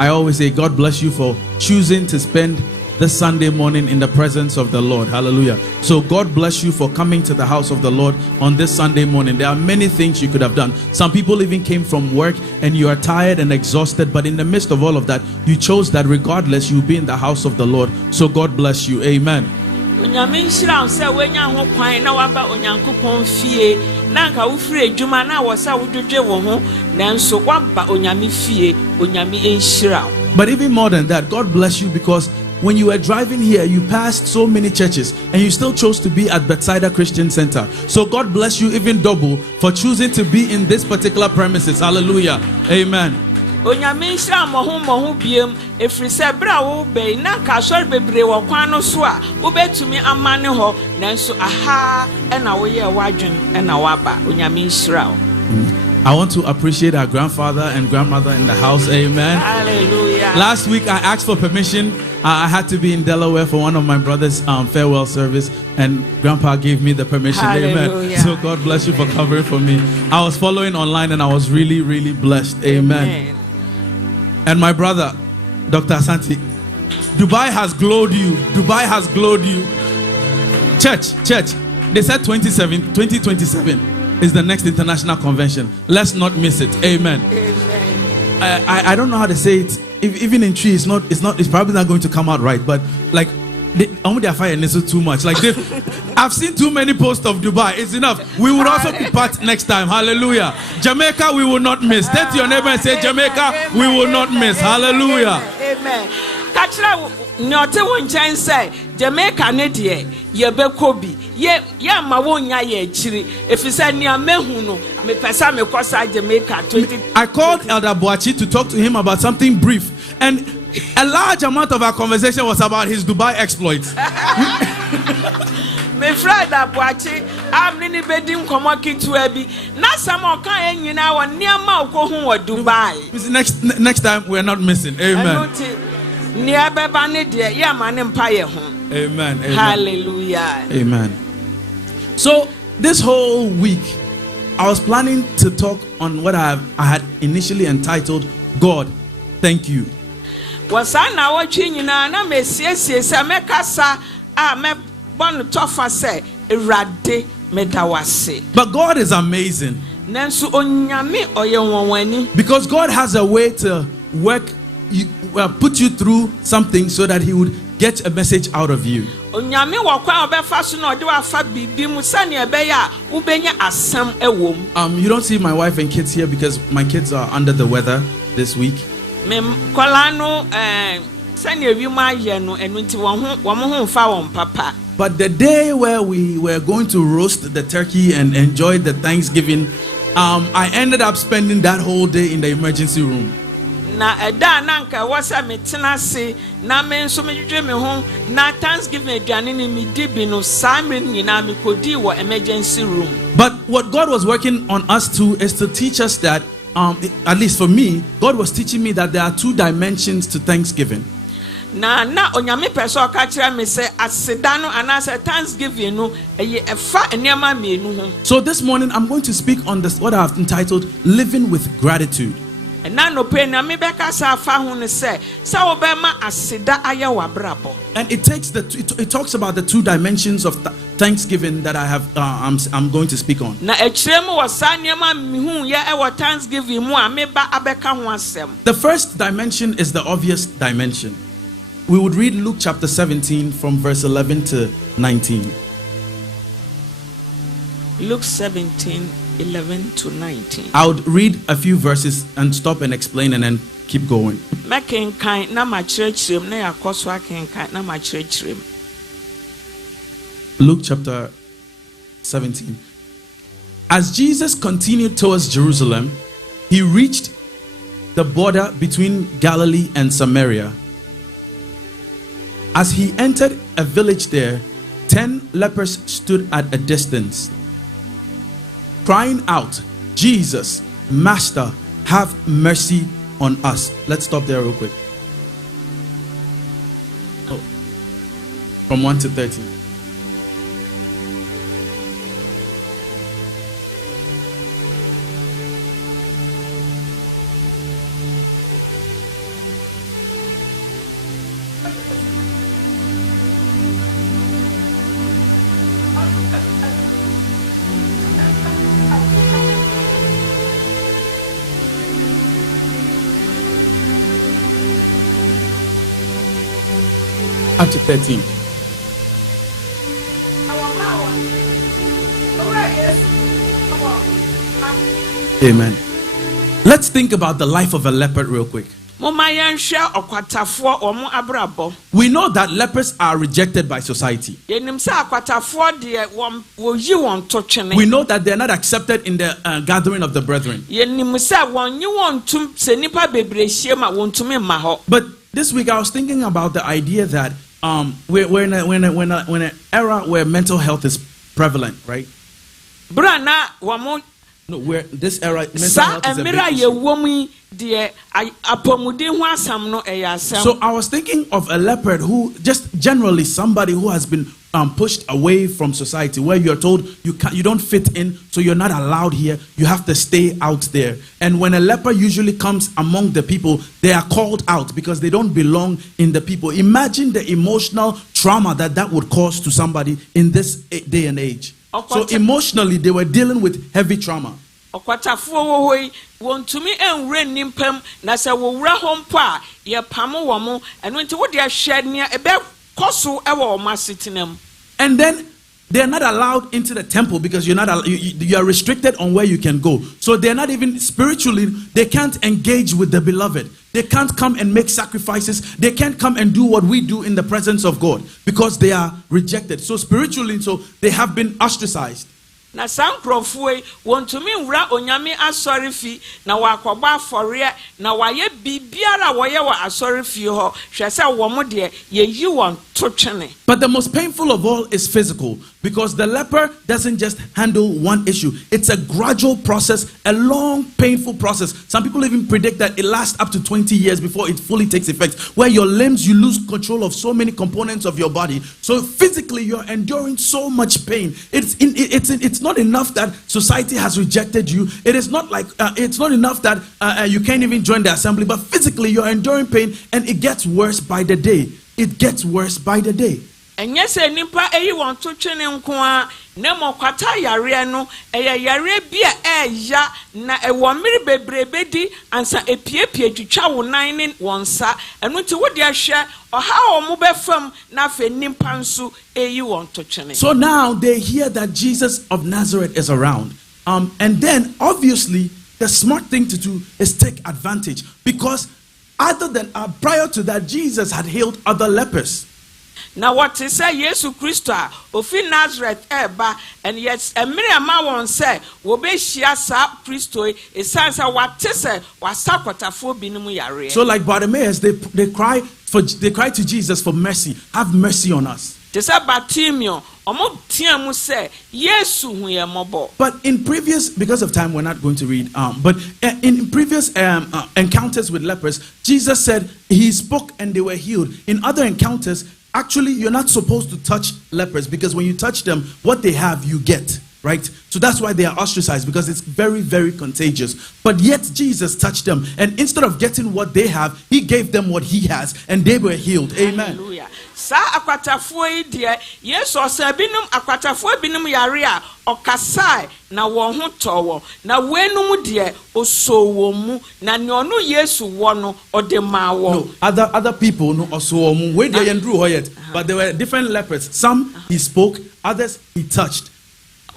I always say, God bless you for choosing to spend this Sunday morning in the presence of the Lord. Hallelujah. So God bless you for coming to the house of the Lord on this Sunday morning. There are many things you could have done. Some people even came from work and you are tired and exhausted, but in the midst of all of that, you chose that regardless you'll be in the house of the Lord. So God bless you. Amen. But even more than that, God bless you because when you were driving here, you passed so many churches and you still chose to be at Bethsaida Christian Center. So God bless you even double for choosing to be in this particular premises. Hallelujah. Amen. Onyame nhyira mo ho biem efiri se bra wo be na ka sori bebre wo kwan no so a wo betumi amane ho nanso aha e na wo ye wadwen e na waba onyame nhyira wo. I want to appreciate our grandfather and grandmother in the house. Amen. Hallelujah. Last week I asked for permission. I had to be in Delaware for one of my brother's farewell service, and Grandpa gave me the permission. Hallelujah. Amen. So God bless you for covering for me. I was following online and I was really, really blessed. Amen. And my brother, Dr. Asante, Dubai has glowed you. Dubai has glowed you. Church. They said 2027 is the next international convention. Let's not miss it. Amen. I don't know how to say it. Even in tree, it's probably not going to come out right. But like, they are firing this too much. Like, I've seen too many posts of Dubai. It's enough. We will also be part next time. Hallelujah. Jamaica, we will not miss. Turn to your neighbor and say, Jamaica, we will not miss. Hallelujah. Amen. Kachira nyote wonchen say Jamaica ne de ye bekobi ye ma wonya ye chiri efisa ni amehu no me pesa me kosa Jamaica 20. I called Elder Botchey to talk to him about something brief, and a large amount of our conversation was about his Dubai exploits. Me friend Botchey am ni bedim komo kitua bi na samo kan enyina wo niam okohu wo Dubai. Next time we're not missing. Amen. Amen. Hallelujah. Amen. So this whole week I was planning to talk on what I had initially entitled God, Thank You. But God is amazing, because God has a way to work put you through something so that he would get a message out of you. You don't see my wife and kids here because my kids are under the weather this week. But the day where we were going to roast the turkey and enjoy the Thanksgiving, I ended up spending that whole day in the emergency room. Na eda nanka wasa metena se na me nso medwedwe me ho na Thanksgiving aduane ni mi di bi no samre nyina me kodi wo emergency room. But what God was working on us to is to teach us that at least for me, God was teaching me that there are two dimensions to Thanksgiving. Na onyame pese o ka kire me se aseda no anase Thanksgiving no efa enema menu ho. So this morning I'm going to speak on this, what I have entitled Living with Gratitude. And it talks about the two dimensions of Thanksgiving that I have I'm going to speak on. The first dimension is the obvious dimension. We would read Luke chapter 17 from verse 11 to 19. Luke 17 11 to 19. I would read a few verses and stop and explain and then keep going. Luke chapter 17. As Jesus continued towards Jerusalem, he reached the border between Galilee and Samaria. As he entered a village there, 10 lepers stood at a distance, crying out, Jesus, Master, have mercy on us. Let's stop there real quick. From 1 to 13. Up to 13. Amen. Let's think about the life of a leopard real quick. We know that lepers are rejected by society. We know that they are not accepted in the gathering of the brethren. But this week I was thinking about the idea that we're in an era where mental health is prevalent, right? No, where this era mental health is a big issue. So I was thinking of a leopard who, just generally somebody who has been pushed away from society, where you're told you don't fit in, so you're not allowed here, you have to stay out there. And when a leper usually comes among the people, they are called out because they don't belong in the people. Imagine the emotional trauma that would cause to somebody in this day and age. So emotionally, they were dealing with heavy trauma. And then they're not allowed into the temple because you are restricted on where you can go. So they're not even spiritually, they can't engage with the beloved. They can't come and make sacrifices. They can't come and do what we do in the presence of God because they are rejected. So spiritually, so they have been ostracized. Na sankrofue wontumi nwura onyame asorifi na wakoba afore na waye bibiara woye wa asorifi ho hwese wo mo de yeyi won totwene. But the most painful of all is physical, because the leper doesn't just handle one issue. It's a gradual process, a long, painful process. Some people even predict that it lasts up to 20 years before it fully takes effect, where your limbs, you lose control of so many components of your body. So physically, you're enduring so much pain. It's not enough that society has rejected you. It is not like it's not enough that you can't even join the assembly, but physically you're enduring pain, and it gets worse by the day. It gets worse by the day. And yes, a nipa eyi won to twene nko a na mokwata yare no yare bia ya na ewo mmiri bebrebe di ansa epiepie twitwa wo nan ne wonsa eno nti wo de ahwe oha o mo befam na fe nipa nso eyi won to twene. So now they hear that Jesus of Nazareth is around, and then obviously the smart thing to do is take advantage, because other than prior to that, Jesus had healed other lepers. Now what is say Jesus Christ ofi Nazareth eba, and yet emire ma won say wo be hia sa Christo e sansa wate say wasakwatafo binim yare. So like Bartimaeus, they cry to Jesus for mercy. Have mercy on us. But in previous, because of time, we're not going to read. But in previous encounters with lepers, Jesus said he spoke and they were healed. In other encounters, actually, you're not supposed to touch lepers, because when you touch them, what they have, you get. Right? So that's why they are ostracized, because it's very, very contagious. But yet Jesus touched them, and instead of getting what they have, he gave them what he has, and they were healed. Amen. Hallelujah. Sa akwatafo idie Yesu osabinum akwatafo binum yare a okasai na won ho towo na wenum de osowo mu na ne onu Yesu wo no odemawo. No, other people no osowo mu we dey ndru ho yet, but there were different lepers. Some he spoke, others he touched.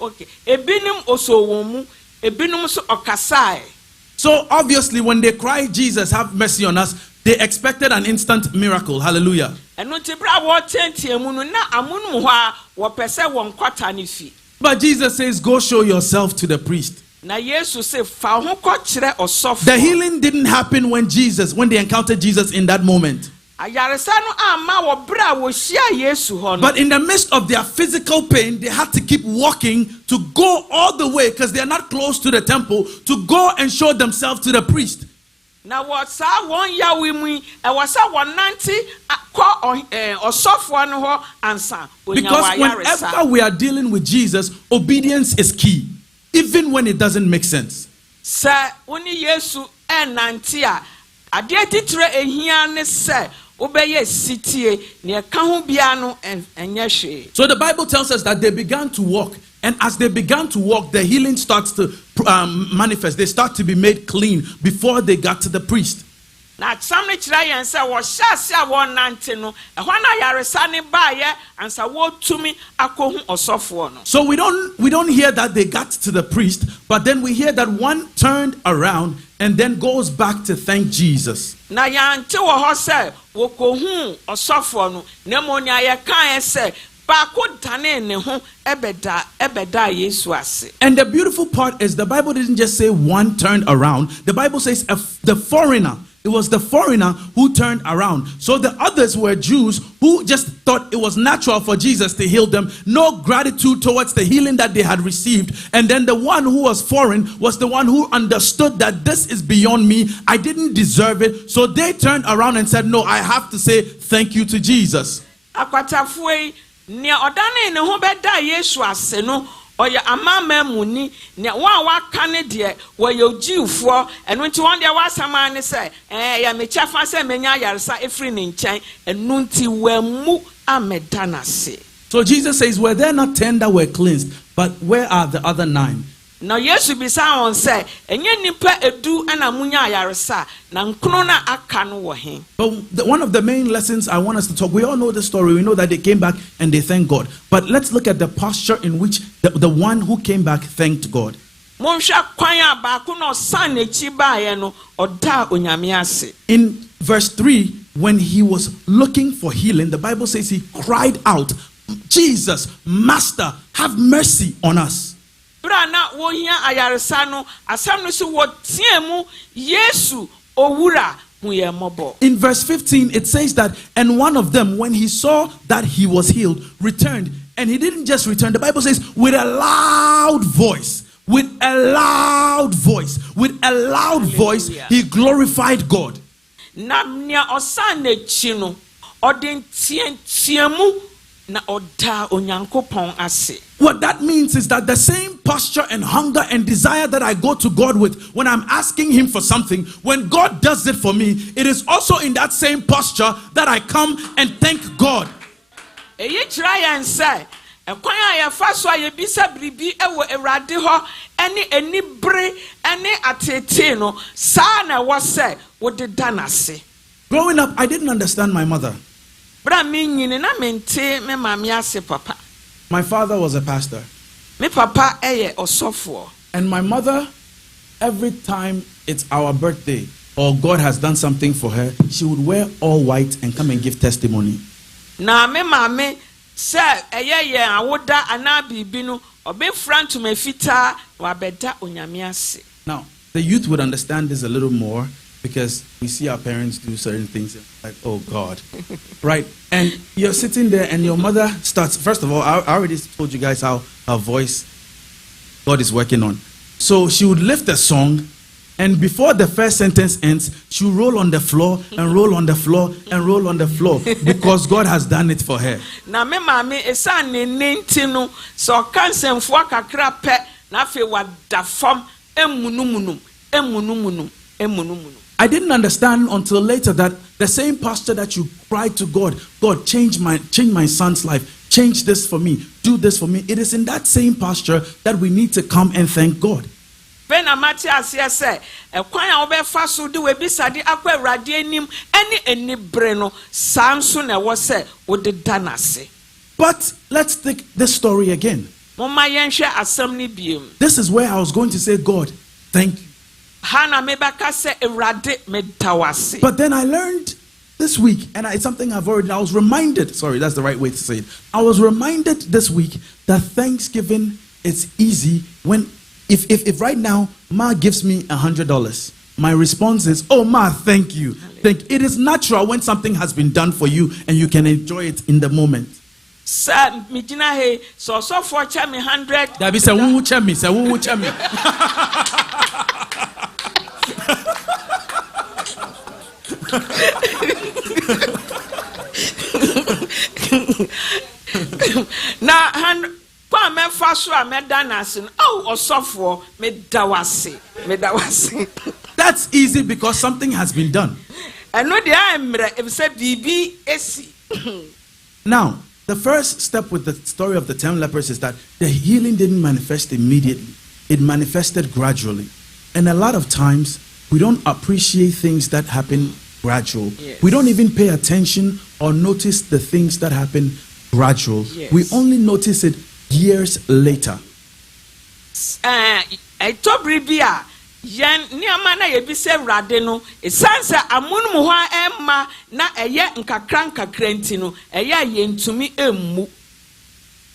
Okay, ebinum osowo mu, ebinum so okasai. So obviously when they cried, Jesus have mercy on us, they expected an instant miracle. Hallelujah. But Jesus says, go show yourself to the priest. The healing didn't happen when they encountered Jesus in that moment. But in the midst of their physical pain, they had to keep walking to go all the way, because they are not close to the temple, to go and show themselves to the priest. Now what's one year we was 190 because whenever we are dealing with Jesus, obedience is key, even when it doesn't make sense. Sir, only Yesu and Nantia, I dare titre a hiane say. So the Bible tells us that they began to walk, and as they began to walk, the healing starts to manifest. They start to be made clean before they got to the priest. na sam ne kira yen se wo hyase a won nante no ehwa na yaresa ne baaye ansa wo tumi akohu osofo no. So we don't hear that they got to the priest, but then we hear that one turned around and then goes back to thank Jesus. Na yante wo ho se wo kohu osofo no na mo nya ye kan se And the beautiful part is the Bible didn't just say one turned around. The Bible says the foreigner. It was the foreigner who turned around. So the others were Jews who just thought it was natural for Jesus to heal them. No gratitude towards the healing that they had received. And then the one who was foreign was the one who understood that this is beyond me. I didn't deserve it. So they turned around and said, no, I have to say thank you to Jesus. Nia odane ne ho beda Yesu ase no oye amama muni ne wa kane de wo ye ojiufo eno nti won de wasama ne se ya me chafa se menya yaresa efri ne nchen eno nti wamu amedanase. So Jesus says, were there not 10 that were cleansed, but where are the other 9? Now Yesu bisa on say enye nipa edu ana munya yaresa na nkunu na aka no wo he. But one of the main lessons I want us to talk, we all know the story. We know that they came back and they thanked God. But let's look at the posture in which the one who came back thanked God. In verse 3, when he was looking for healing, the Bible says he cried out, Jesus, Master, have mercy on us. In verse 15, it says that, and one of them, when he saw that he was healed, returned. And he didn't just return. The Bible says, with a loud voice, he glorified God. What that means is that the same posture and hunger and desire that I go to God with when I'm asking him for something, when God does it for me, it is also in that same posture that I come and thank God. Growing up, I didn't understand my mother. My father was a pastor. And my mother, every time it's our birthday or God has done something for her, she would wear all white and come and give testimony. Now, the youth would understand this a little more because we see our parents do certain things like, oh God, right? And you're sitting there and your mother starts, first of all, I already told you guys how her voice God is working on. So she would lift a song, and before the first sentence ends, she would roll on the floor and roll on the floor and roll on the floor because God has done it for her. Now, me mami esa ne nentino so kansen fo kakra pe na fe wada fam emunumunu. I didn't understand until later that the same posture that you cried to God, God, change my son's life, change this for me, do this for me. It is in that same posture that we need to come and thank God. But let's take this story again. This is where I was going to say, God, thank you. But then I learned this week, and it's something I was reminded, sorry, that's the right way to say it. I was reminded this week that Thanksgiving is easy when, if right now, Ma gives me $100, my response is, oh Ma, thank you. It is natural when something has been done for you and you can enjoy it in the moment. So for me 100. That be say who chemi. Now, kwa me faso a me danasin. Oh, osofo me dawase. That's easy because something has been done. I know the amre if say bibi esi. Now, the first step with the story of the 10 lepers is that the healing didn't manifest immediately. It manifested gradually. And a lot of times, we don't appreciate things that happen gradual. Yes. We don't even pay attention or notice the things that happen gradual. Yes. We only notice it years later. I told Bribia, Yan Niamana Yebise Radeno, a sansa Amunmuha Emma, na a yet nkakranka crentino, a ya yen to me emu.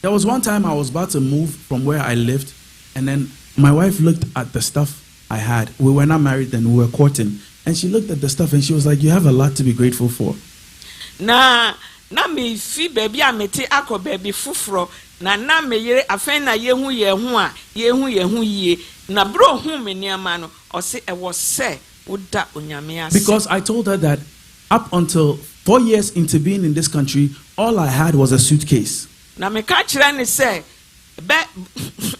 There was one time I was about to move from where I lived, and then my wife looked at the stuff I had. We were not married then, we were courting. And she looked at the stuff and she was like, you have a lot to be grateful for. Na me fi baby amete akọ baby fufuro na me yere afen na yehu ye na bro hu me niama no o se e wo se woda onyame ase. Because I told her that up until 4 years into being in this country, all I had was a suitcase. Na me ka kire ne se be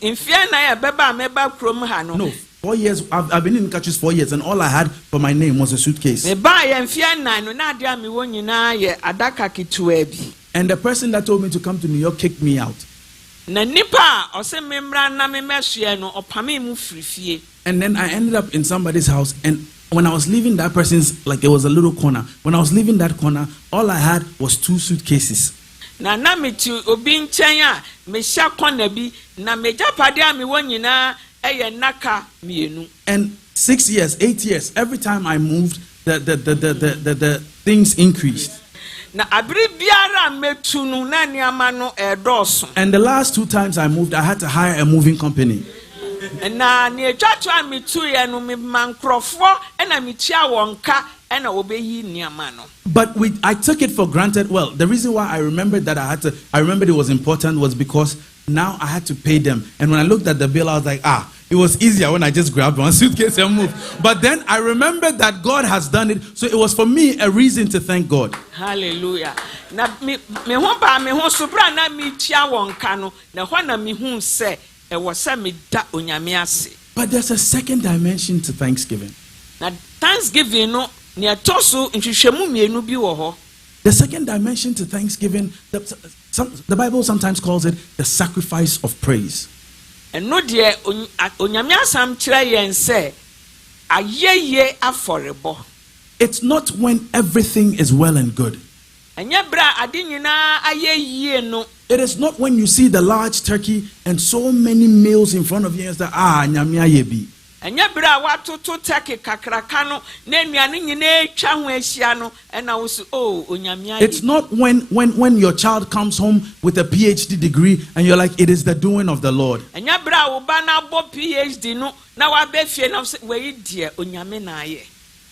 infia na ya beba meba krom ha no. No, 4 years. I've been in countries 4 years, and all I had for my name was a suitcase. Me ba ya infia na no na dia me wo nyina ye adaka kitua bi. And the person that told me to come to New York kicked me out. Na nipa o se memra na me mesue no opame mu frifie. And then I ended up in somebody's house, and when I was leaving that person's, like it was a little corner. When I was leaving that corner, all I had was 2 suitcases. Na me tu obi nchen a me hya corner bi na me japade a me wo nyina eye naka mienu. And 6 years, 8 years, every time I moved, the things increased. Na abiri biara metu no na niama no edoso. And the last 2 times I moved, I had to hire a moving company. Na ne twatwa metu ye no me mankrofo na metia wonka na obeyi niama no. But I took it for granted. Well, the reason why I remembered that I remembered it was important was because now I had to pay them. And when I looked at the bill, I was like, it was easier when I just grabbed one suitcase and moved. But then I remembered that God has done it. So it was for me a reason to thank God. Hallelujah. Na me ho ba me ho sobra na me tia wonka no na ho na me hu se e wo se me da onyame ase. But there's a second dimension to Thanksgiving. Na Thanksgiving no ne atoso nhwehwemu mienu bi wo ho. The second dimension to Thanksgiving, the Bible sometimes calls it the sacrifice of praise. And no dear onyame asam kire yen se ayeye aforebo. It's not when everything is well and good. Anya bra ade nyina ayeye no. It is not when you see the large turkey and so many meals in front of you and say, nyame ayebi. Anya bra watoto take kakraka no na nuane nyina etwa ho ahia no na wo so onyame aye. It's not when your child comes home with a PhD degree and you're like, it is the doing of the Lord. Anya bra wo ba na bo PhD no na wa be fie na we die onyame na aye.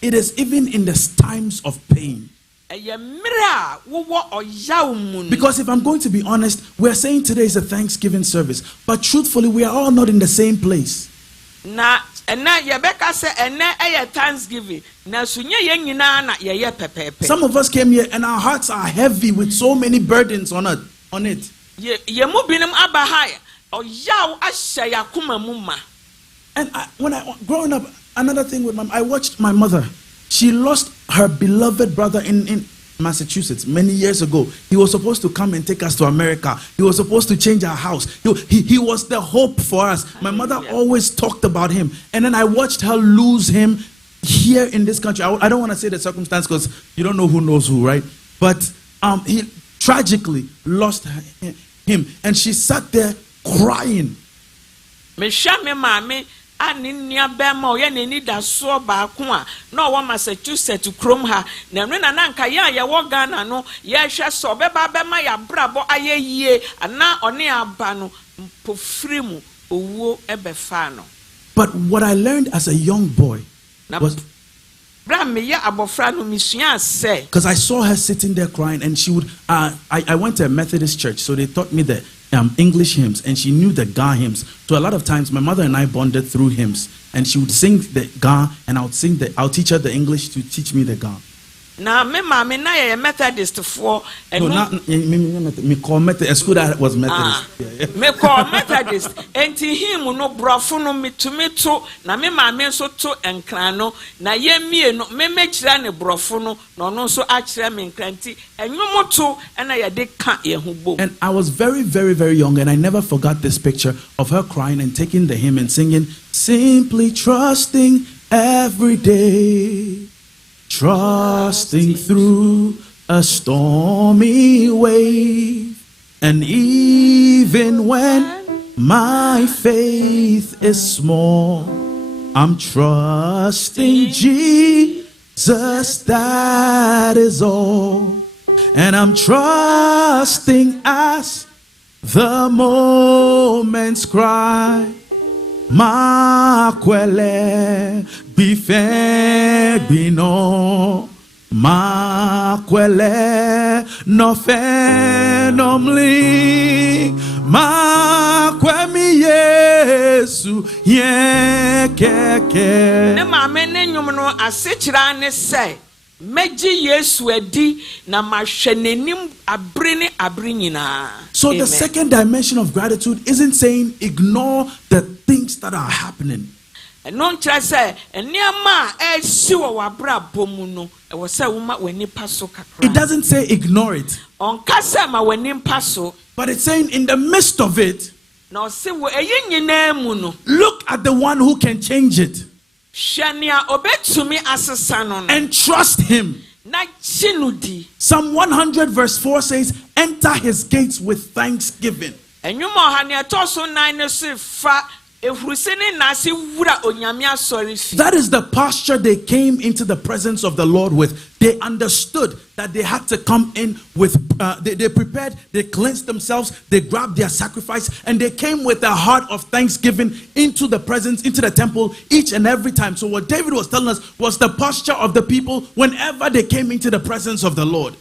It is even in the times of pain. Because if I'm going to be honest, we're saying today is a Thanksgiving service, but truthfully, we are all not in the same place. Na yebeka se ene Thanksgiving na sunye ye nyina na ye pepepe. Some of us came here and our hearts are heavy with so many burdens on it. Ye mu binim abahaya oyaw ahya yakoma mu ma. And when I growing up, another thing with I watched my mother. She lost her beloved brother in Massachusetts many years ago. He was supposed to come and take us to America. He was supposed to change our house. He was the hope for us. My mother always talked about him. And then I watched her lose him here in this country. I don't want to say the circumstance because you don't know who knows who, right? But he tragically lost him. And she sat there crying. Ani nia bema o ye neni da so ba ko a na o Massachusetts krom ha na no na nka ye wo Ghana no ye hwe so beba bema ya brabo ayeyie ana one aba no pofrimu owo ebefa no. But what I learned as a young boy was because I saw her sitting there crying, and she would I went to a Methodist church, so they taught me the English hymns, and she knew the Ga hymns. So a lot of times my mother and I bonded through hymns, and she would sing the Ga, and I'll teach her the English to teach me the Ga. Now, me mama na ye Methodist for no, not me call Methodist. A school that was Methodist. Me call Methodist. Enti him no brofo no me to na me mama so to enkran no na ye mie no me kira ne brofo no no so a kira me nkranti enwom to na ye de ka ye ho bom. And I was very, very, very young, and I never forgot this picture of her crying and taking the hymn and singing, simply trusting every day. trusting through a stormy wave. And even when my faith is small, I'm trusting Jesus, that is all. And I'm trusting as the moments cry, Makwele bife bino, Makwele no fenomli, Makwemi Yesu ye keke. Ne maame ne nyum no asechira ne say meji Yesu edi na mahwe nenim abre ne abre nyina. So the second dimension of gratitude isn't saying ignore the things that are happening. No nkyerɛ sɛ nneɛma a ɛsi wɔ w'abrabɔ mu no ɛwɔ sɛ woma w'ani pa so kakra. It doesn't say ignore it. Ɔnka sɛ ma w'ani pa so. But it's saying in the midst of it, na ɔse wɔ ɛyi nyinaa mu no, look at the one who can change it. hwɛ nea obetumi asesa no no. And trust him. Na gye no di. Psalm 100 verse 4 says, enter his gates with thanksgiving. Ɛnwom ɔha ne ɛtɔ so 9 no so fa ehuruse ne nase wura onyame asɔre fi. That is the posture they came into the presence of the Lord with. They understood that they had to come in with, they prepared, they cleansed themselves, they grabbed their sacrifice, and they came with a heart of thanksgiving into the presence, into the temple each and every time. So what David was telling us was the posture of the people whenever they came into the presence of the Lord.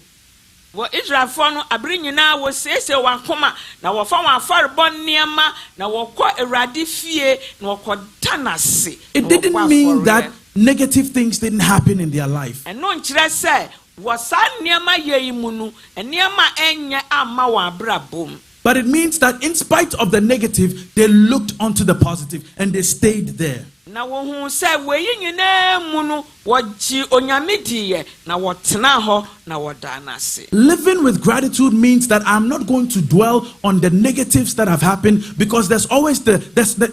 Well, Israel for no abri nyina wo sese wakoma na wo fa wan afarebɔ nneɛma na wɔkɔ Awurade fie na wɔkɔ tanase. It didn't mean that negative things didn't happen in their life. Ɛno nkyerɛ sɛ wɔ saa nneɛma yɛ yi mu no nneɛma ɛnyɛ amma wɔ abrabom. But it means that in spite of the negative, they looked onto the positive and they stayed there. Na wohu sɛ wɔyi nyinaa mu no wɔgye onyame diiɛ na wɔtena hɔ na wɔda n'ase. Living with gratitude means that I'm not going to dwell on the negatives that have happened, because there's always they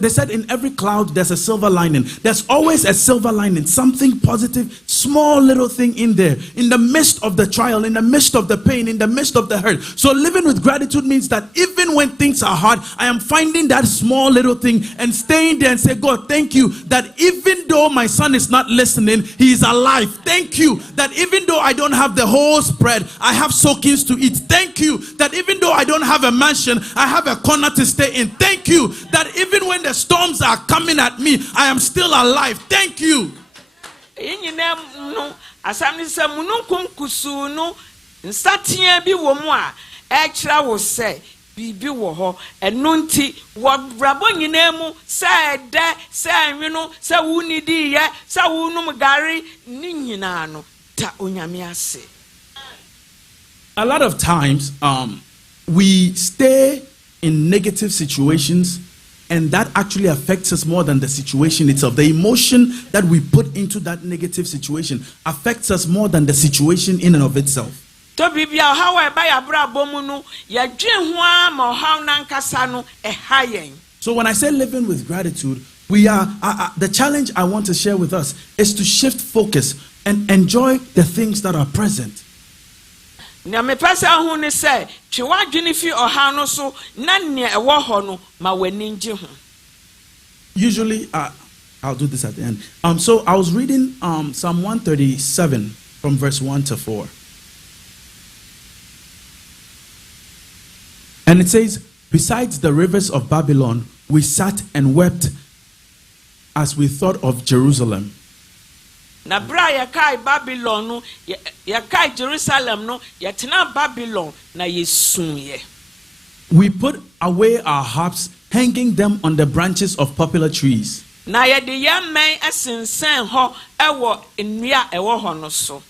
said in every cloud there's a silver lining. There's always a silver lining, something positive, small little thing in there, in the midst of the trial, in the midst of the pain, in the midst of the hurt. So living with gratitude means that even when things are hard, I am finding that small little thing and staying there and say, God, thank you that even though my son is not listening, he is alive. Thank you that even though I don't have the whole spread, I have soakings to eat. Thank you that even though I don't have a mansion, I have a corner to stay in. Thank you that even when the storms are coming at me, I am still alive. Thank you. Bibi wo ho eno nti wo brabo nyina mu se de se nwenu se wunidi ye se wunum gari ni nyina no ta onyame ase. A lot of times we stay in negative situations, and that actually affects us more than the situation itself. The emotion that we put into that negative situation affects us more than the situation in and of itself. So when I say living with gratitude, we are the challenge I want to share with us is to shift focus and enjoy the things that are present. Usually, I'll do this at the end. So I was reading Psalm 137 from verse 1 to 4. And it says, besides the rivers of Babylon, we sat and wept as we thought of Jerusalem. Na bra yakai Babylon no yakai Jerusalem no yatena Babylon na yesunye. We put away our harps, hanging them on the branches of popular trees. Na yede yamen asensen ho ewo nnua ewo ho no so.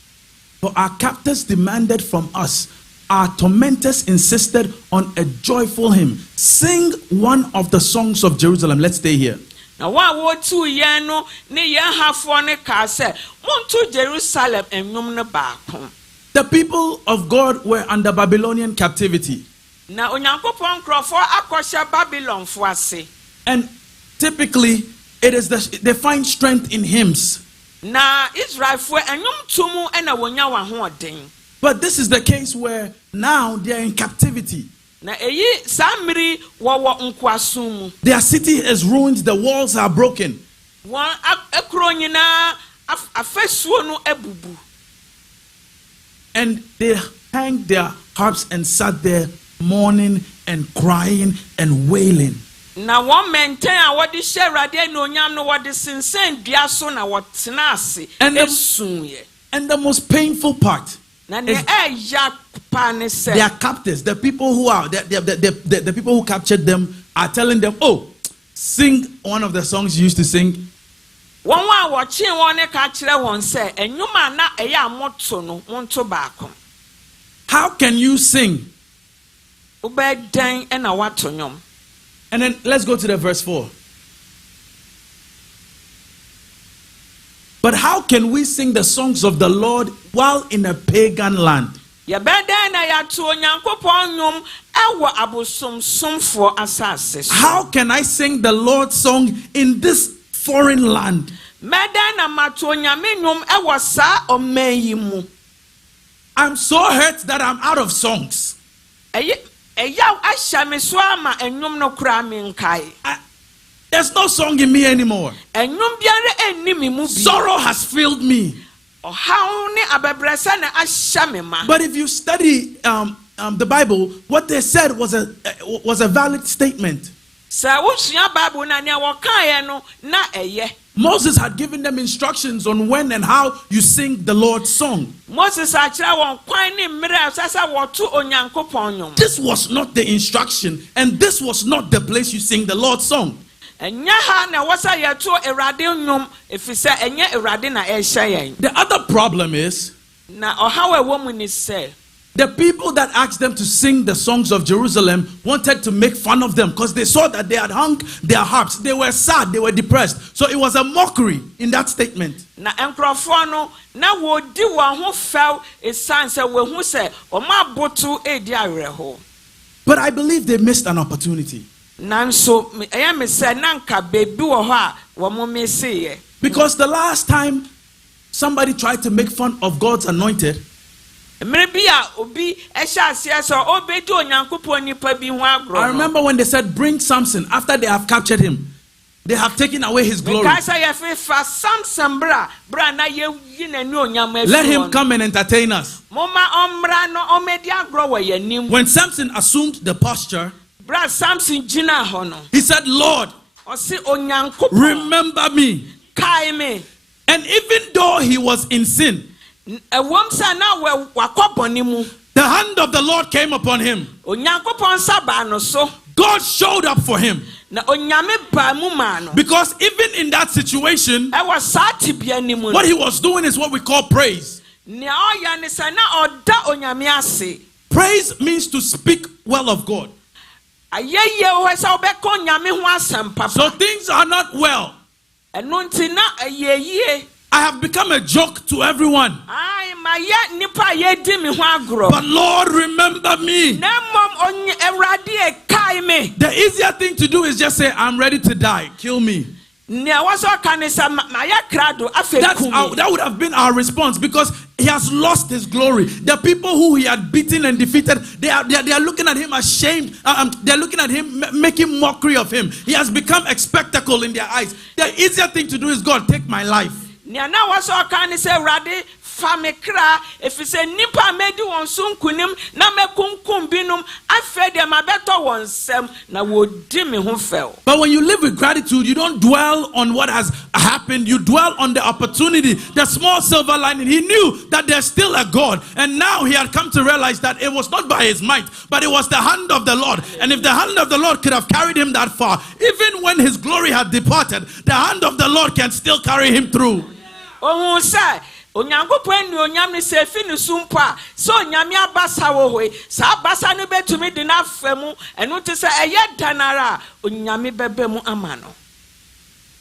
For our captors demanded from us, our tormentors insisted on a joyful hymn. Sing one of the songs of Jerusalem. Let's stay here. Now, what to yano ne yahafo ne kase monto Jerusalem enwom ne baako. The people of God were under Babylonian captivity. Na onyankopon krofo akosha Babylon fo ase. And typically it is they find strength in hymns. Na Israel fo enyum tumu ena wonya wa hoden. But this is the case where now they are in captivity. Na eyi samiri wo nkwasum. Their city is ruined, the walls are broken. Won ekro nyina afesuo no ebubu. And they hanged their harps and sat there mourning and crying and wailing. Na won maintain a wodi hye no onyam no wodi sinsen dua so na wotena ase esunye. And the most painful part is their captors, the people who are the people who captured them are telling them, "Oh, sing one of the songs you used to sing." How can you sing? And then let's go to the verse 4. But how can we sing the songs of the Lord while in a pagan land? How can I sing the Lord's song in this foreign land? I'm so hurt that I'm out of songs. There's no song in me anymore. Sorrow has filled me. But if you study the Bible, what they said was a valid statement. Moses had given them instructions on when and how you sing the Lord's song. This was not the instruction, and this was not the place you sing the Lord's song. The other problem is the people that asked them to sing the songs of Jerusalem wanted to make fun of them because they saw that they had hung their harps. They were sad, they were depressed. So it was a mockery in that statement. But I believe they missed an opportunity. Because the last time somebody tried to make fun of God's anointed, I remember when they said, "Bring Samson," after they have captured him. They have taken away his glory. Let him come and entertain us. When Samson assumed the posture, he said, "Lord, remember me." And even though he was in sin, the hand of the Lord came upon him. God showed up for him. Because even in that situation, what he was doing is what we call praise. Praise means to speak well of God. So things are not well. I have become a joke to everyone. But Lord, remember me. The easier thing to do is just say, "I'm ready to die. Kill me." That would have been our response, because he has lost his glory. The people who he had beaten and defeated, they are looking at him ashamed. They're looking at him, making mockery of him. He has become a spectacle in their eyes. The easier thing to do is, "God, take my life." But when you live with gratitude, you don't dwell on what has happened. You dwell on the opportunity, the small silver lining. He knew that there's still a God, and now he had come to realize that it was not by his might, but it was the hand of the Lord. And if the hand of the Lord could have carried him that far, even when his glory had departed, the hand of the Lord can still carry him through. Onyankopɔn ni onyam ni se fi ni sumpa so onyame abasa wo hoi sa abasa no betumi de na famu enu te se eye danara onyame bebe mu amano.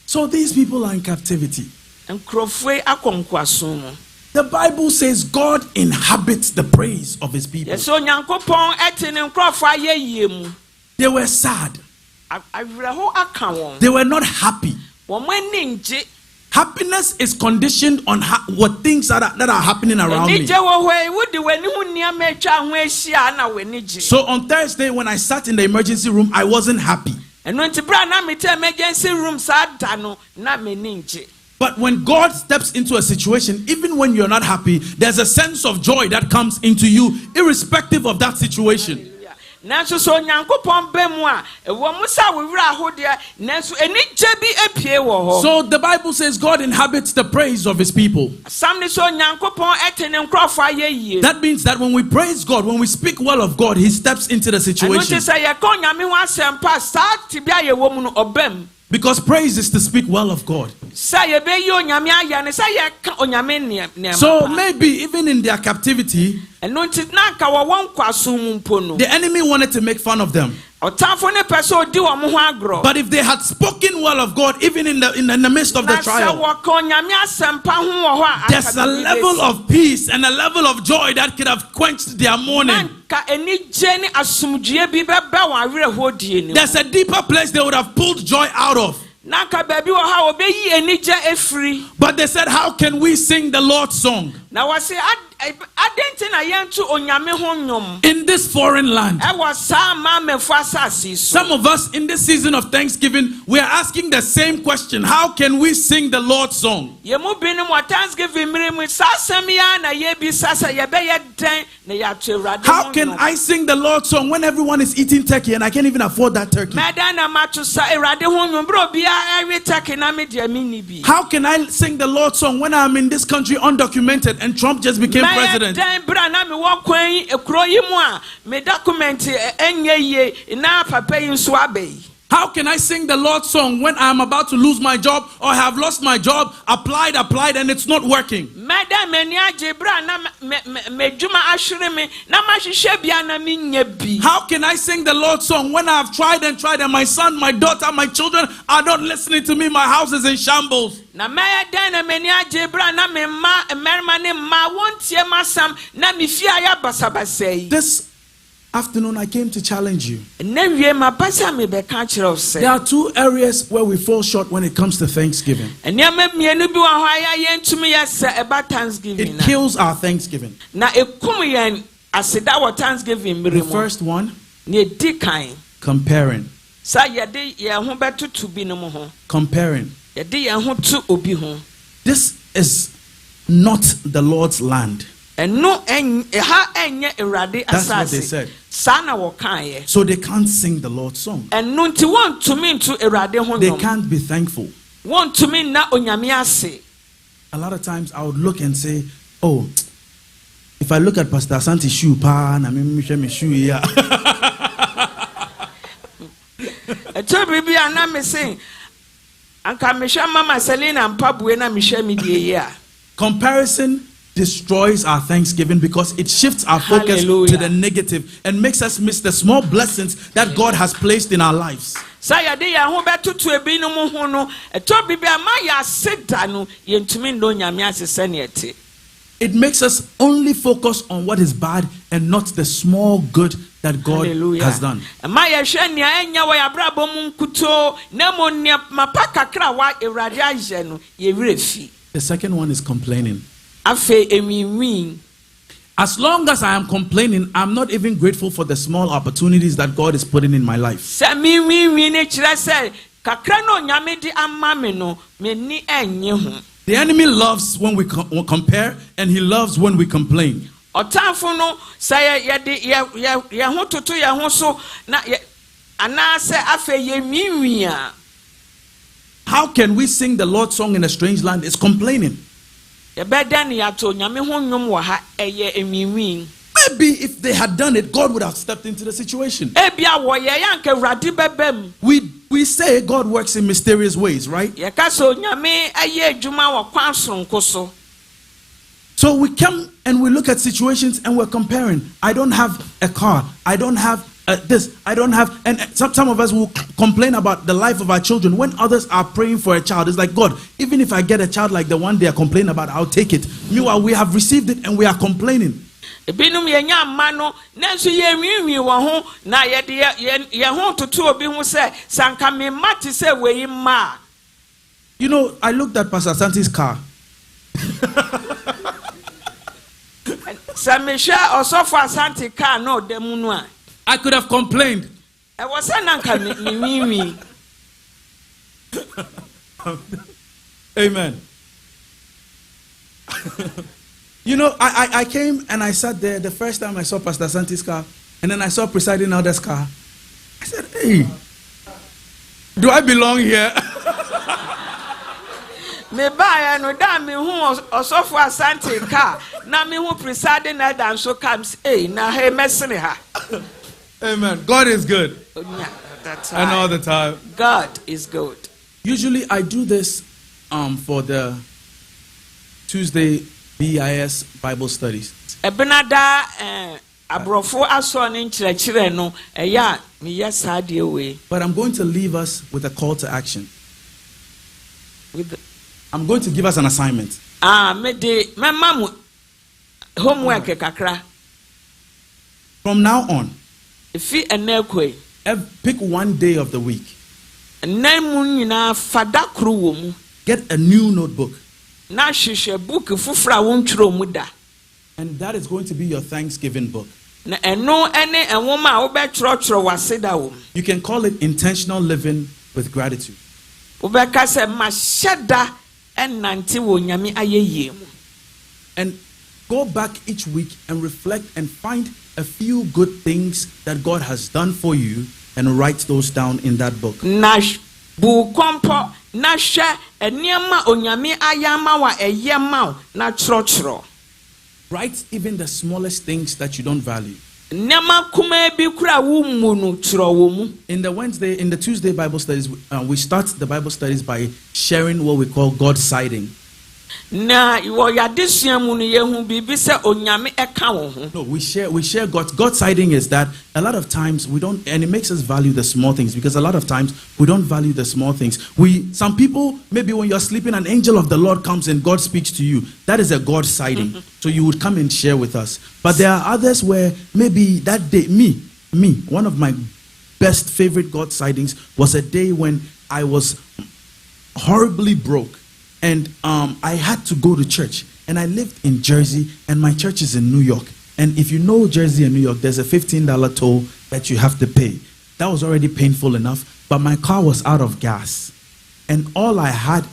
So these people are in captivity. Nkrofwe akonkwaso mu. The Bible says God inhabits the praise of his people. Yes, onyankopɔn eti ne nkrofo ayeye mu. They were sad. Awreho aka won. They were not happy. Wo mani nje. Happiness is conditioned on what things that are happening around me. So on Thursday, when I sat in the emergency room, I wasn't happy. But when God steps into a situation, even when you're not happy, there's a sense of joy that comes into you, irrespective of that situation. So the Bible says God inhabits the praise of his people. That means that when we praise God, when we speak well of God, he steps into the situation. Because praise is to speak well of God. So maybe even in their captivity, the enemy wanted to make fun of them. But if they had spoken well of God, even in the midst of the trial, there's a level of peace and a level of joy that could have quenched their mourning. There's a deeper place they would have pulled joy out of. But they said, how can we sing the Lord's song in this foreign land? Some of us in this season of Thanksgiving, we are asking the same question. How can we sing the Lord's song? How can I sing the Lord's song when everyone is eating turkey and I can't even afford that turkey? How can I sing the Lord's song when I'm in this country undocumented and Trump just became president? How can I sing the Lord's song when I'm about to lose my job or have lost my job, applied, and it's not working? How can I sing the Lord's song when I've tried and my son, my daughter, my children are not listening to me? My house is in shambles. This afternoon, I came to challenge you. There are two areas where we fall short when it comes to Thanksgiving. It kills our Thanksgiving. The first one, comparing. Comparing. This is not the Lord's land. That's what they said. So they can't sing the Lord's song. They can't be thankful. A lot of times I would look and say, oh, if I look at Pastor Asante's shoe, comparison destroys our Thanksgiving because it shifts our focus to the negative and makes us miss the small blessings that God has placed in our lives. It makes us only focus on what is bad and not the small good that God has done. The second one is complaining. As long as I am complaining, I'm not even grateful for the small opportunities that God is putting in my life. The enemy loves when we compare, and he loves when we complain. How can we sing the Lord's song in a strange land? It's complaining. Maybe if they had done it, God would have stepped into the situation. We say God works in mysterious ways, right? So we come and we look at situations and we're comparing. I don't have a car. I don't have this. I don't have. And some of us will complain about the life of our children when others are praying for a child. It's like, God, even if I get a child like the one they are complaining about, I'll take it. Meanwhile, we have received it and we are complaining. You know, I looked at Pastor Santi's car. I could have complained. Amen. You know, I came and I sat there the first time I saw Pastor Santi's car, and then I saw presiding elder's car. I said, hey, do I belong here? Me buy no da me hu osofo asante car na me hu presiding elder so comes na he mesene ha. Amen. God is good. And all the time. God is good. Usually I do this for the Tuesday BIS Bible studies. Ebenada abrofo aso ne nkyerɛkyerɛ no ɛya me yes ade we. But I'm going to leave us with a call to action. I'm going to give us an assignment. Me de mama homework kakra. From now on, Fi enekwe. Pick one day of the week. Nemu nyina fada kru wo mu. Get a new notebook. Na hwehwe book fufura wo ntwero mu da. And that is going to be your Thanksgiving book. Na eno ene enwoma a wo be twerotwero waseda wo. You can call it Intentional Living with Gratitude. Wo be ka se ma hyeda enante wo nyame ayeye mu. And go back each week and reflect and find a few good things that God has done for you and write those down in that book. Na bu kompo na hwe eniema onyame ayama wa eyema na twerotwero. Write even the smallest things that you don't value. In the Tuesday Bible studies, we start the Bible studies by sharing what we call God's siding. No, we share God's siding is that a lot of times we don't, and it makes us value the small things, because a lot of times we don't value the small things. Some people, maybe when you're sleeping, an angel of the Lord comes and God speaks to you. That is a God siding. So you would come and share with us. But there are others where maybe that day, me, one of my best favorite God sidings was a day when I was horribly broke. And I had to go to church. And I lived in Jersey, and my church is in New York. And if you know Jersey and New York, there's a $15 toll that you have to pay. That was already painful enough. But my car was out of gas. And all I had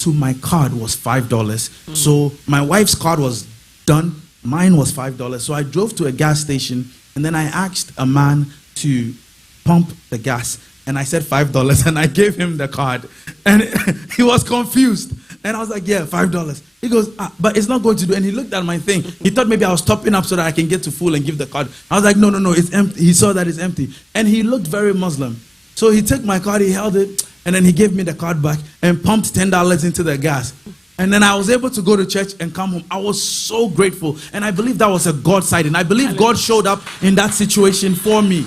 to my card was $5. So my wife's card was done. Mine was $5. So I drove to a gas station, and then I asked a man to pump the gas. And I said $5, and I gave him the card. And he was confused. And I was like, yeah, $5. He goes, but it's not going to do. And he looked at my thing. He thought maybe I was topping up so that I can get to full and give the card. I was like, no, it's empty. He saw that it's empty. And he looked very Muslim. So he took my card, he held it, and then he gave me the card back and pumped $10 into the gas. And then I was able to go to church and come home. I was so grateful. And I believe that was a God side. And I believe God showed up in that situation for me.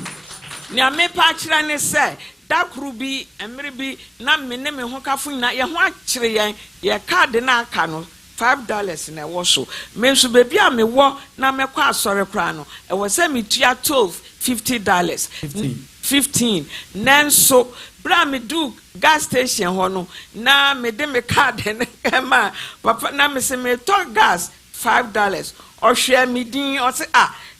That could be maybe not me name who kafu na ye ho akire ye card na aka no $5 na wo so me so baby a me wo na me kwa asore kra no e wo se me tua $50 15 nanso bra me do gas station ho no na me de me card na ma papa na me se me to gas $5 or share me din or say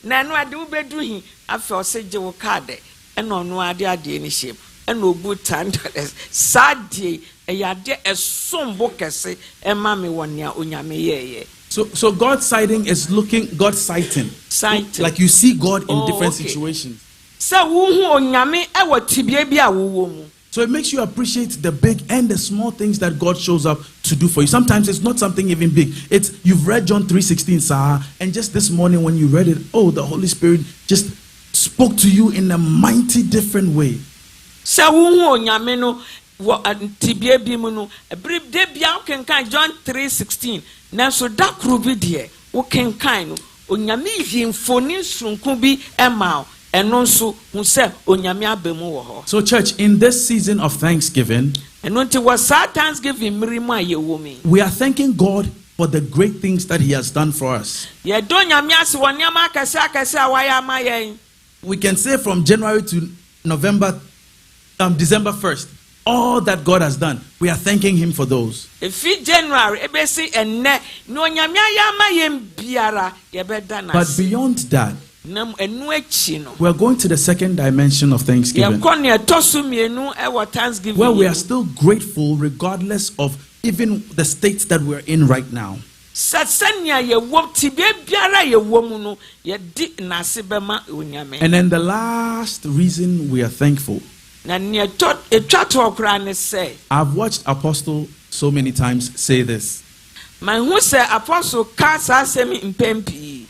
na no ade wo bedu hi afa o se je wo card e no no ade ni shame. No good $10. Sadie, a yade a sombo kese, and mammy 1 year unyame. So God's siding is God sighting. Like you see God in different situations. So who unyame ewa tibia wumu. So it makes you appreciate the big and the small things that God shows up to do for you. Sometimes it's not something even big. It's you've read John 3:16, Sarah, and just this morning when you read it, the Holy Spirit just spoke to you in a mighty different way. So who nyame no tibia bi mu no ebri de bia kenkan John 3:16 na so da kru bi de wo kenkan no onyame himfoni sunku bi ema eno nso hu se onyame abemu wo ho. So church, in this season of Thanksgiving, we are thanking God for the great things that he has done for us. We can say from January to December 1st, all that God has done. We are thanking Him for those. If January, But beyond that, we are going to the second dimension of Thanksgiving, where we are still grateful regardless of even the states that we're in right now. And then the last reason we are thankful, I've watched Apostle so many times say this: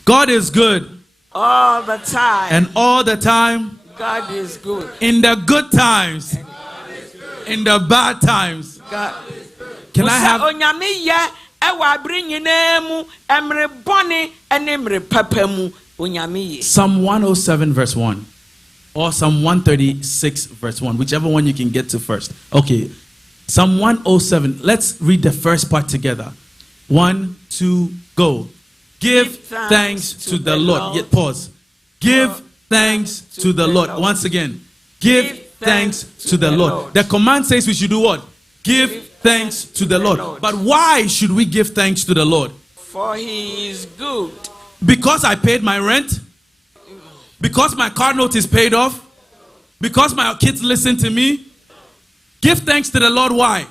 God is good all the time, and all the time God is good. In the good times, in the bad times. Can I have Psalm 107 verse 1 or Psalm 136 verse 1, whichever one you can get to first? Okay, Psalm 107. Let's read the first part together. 1, 2, go. Give thanks to the Lord. Yet pause. Give thanks to the Lord. Once again, give thanks to the Lord. The command says we should do what? Give thanks to the Lord. But why should we give thanks to the Lord? For He is good. Because I paid my rent? Because my car note is paid off? Because my kids listen to me? Give thanks to the Lord. Why?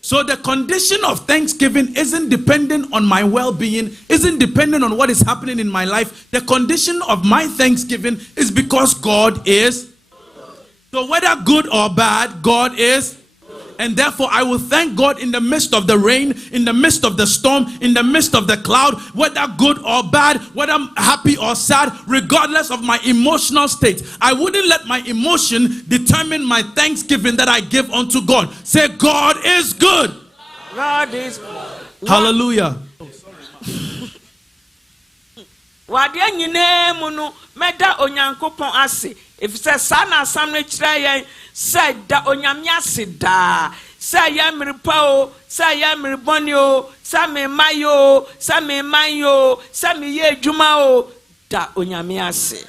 So the condition of thanksgiving isn't dependent on my well-being, isn't dependent on what is happening in my life. The condition of my thanksgiving is because God is. So whether good or bad, God is. And therefore, I will thank God in the midst of the rain, in the midst of the storm, in the midst of the cloud, whether good or bad, whether I'm happy or sad, regardless of my emotional state. I wouldn't let my emotion determine my thanksgiving that I give unto God. Say, God is good. God is good. Hallelujah. If says sana samne chirayen said da onyamia sida say yamripo say yamribonio say mayo say manyo say ye djuma da onyamia se.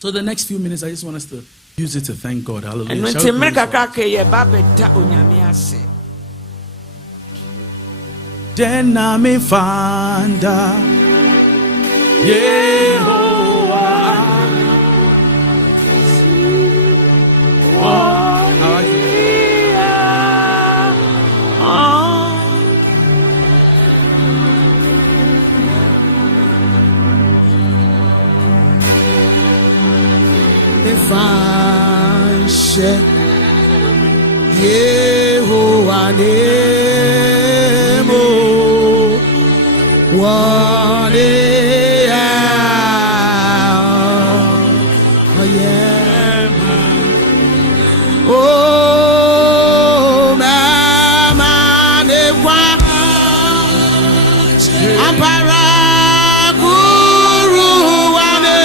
So the next few minutes I just want us to use it to thank God. Hallelujah. And when America kake ye babe da onyamia se. Dena me fanda Yehovah. Yehovah nemo wane oh yeah oh mama ne kwa ampara guru wane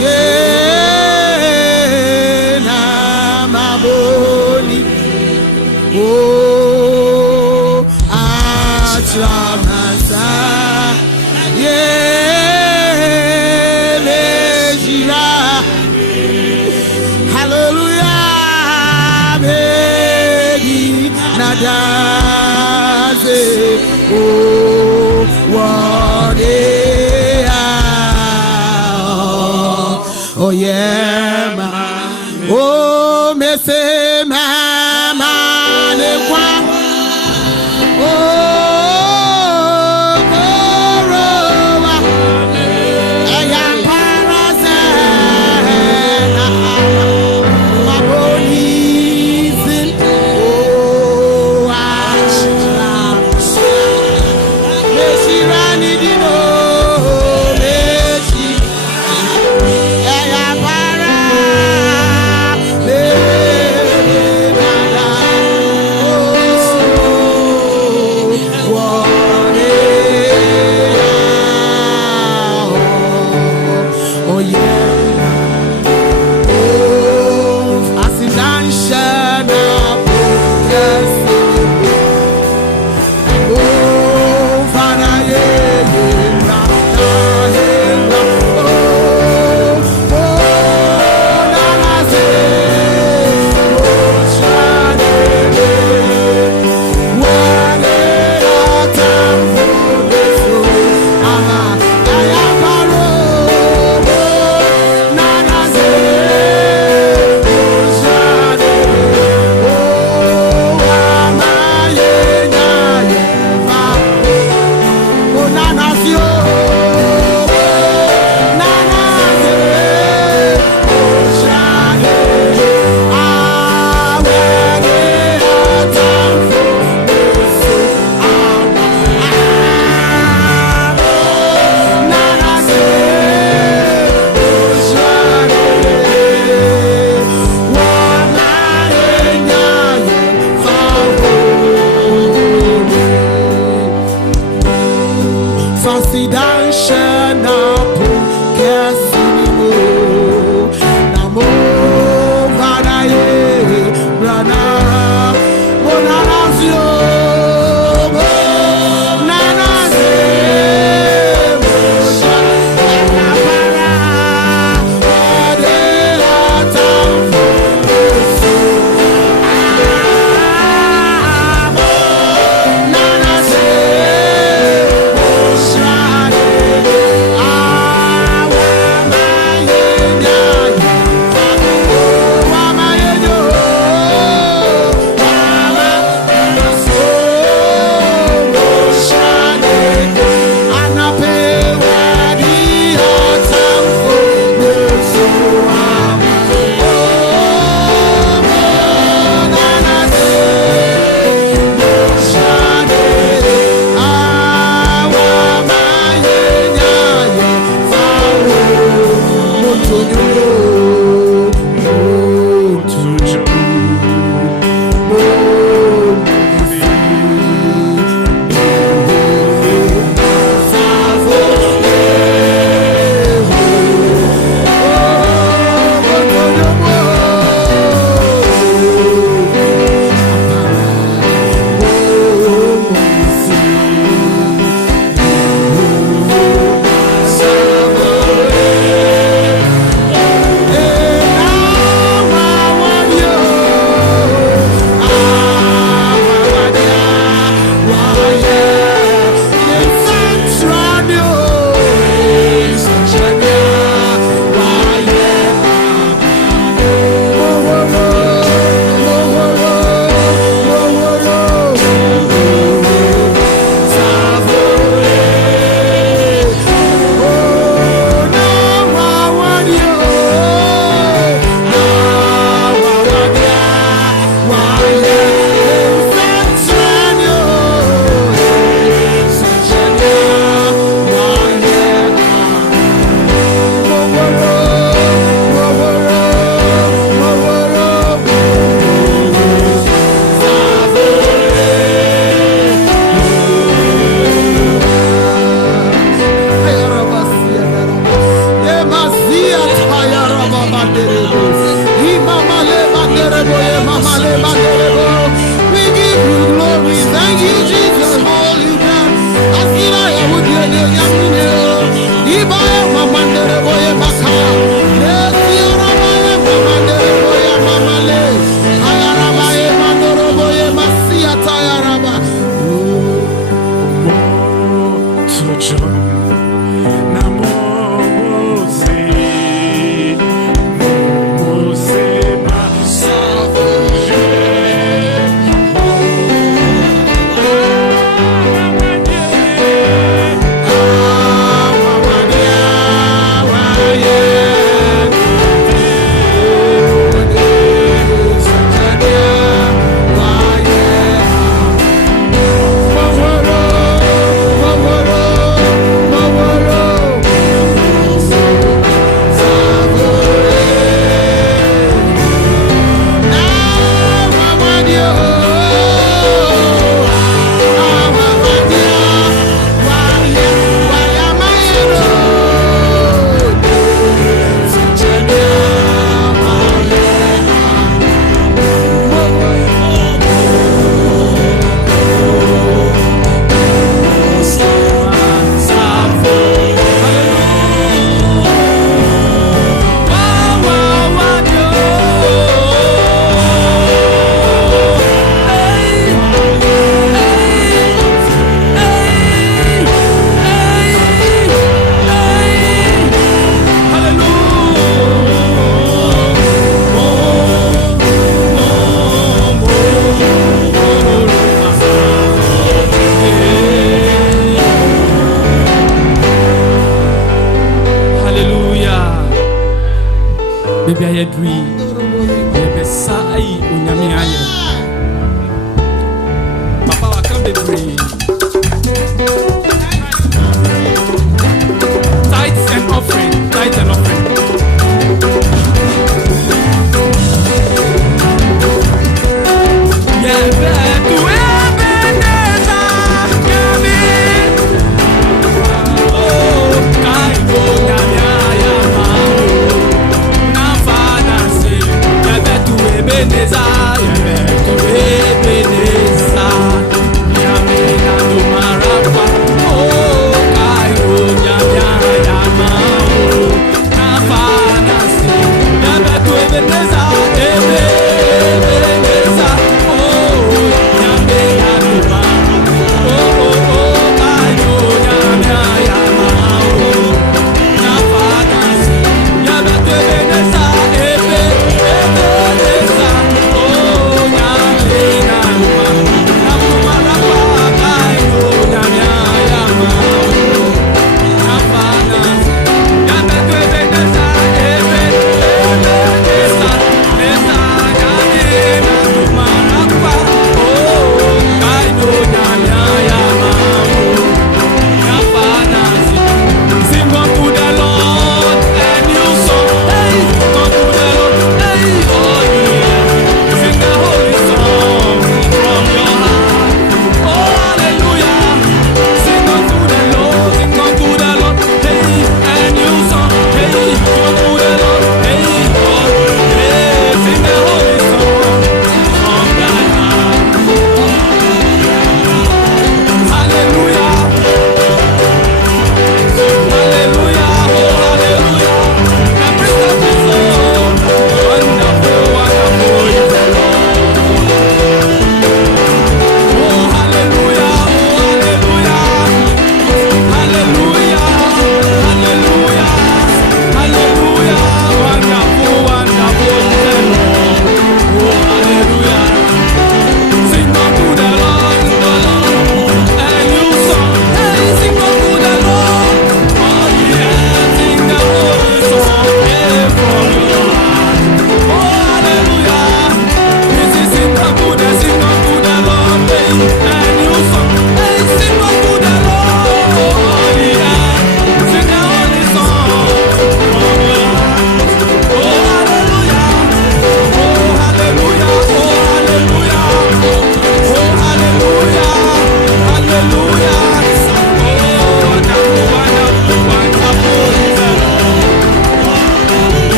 yeah na maboni oh atlamasa yeah lejira hallelujah baby nadaze oh what oh yeah man oh me say mama ne kwa oh korowa aya parasa mabonizin oh ashla meshirani dino meshi aya para oh yeah oh asinanshana yes oh fana yena oh nana se Baby, I agree. Baby, say, unyami aye. Papa, I can't be free. Tithes and offering, tithes and offering. Yeah, back to Ebenezer, Gavin. Oh, Kaigo, Gavin, na Father say, yeah, back to Ebenezer, yeah, back to Ebenezer, Gavin.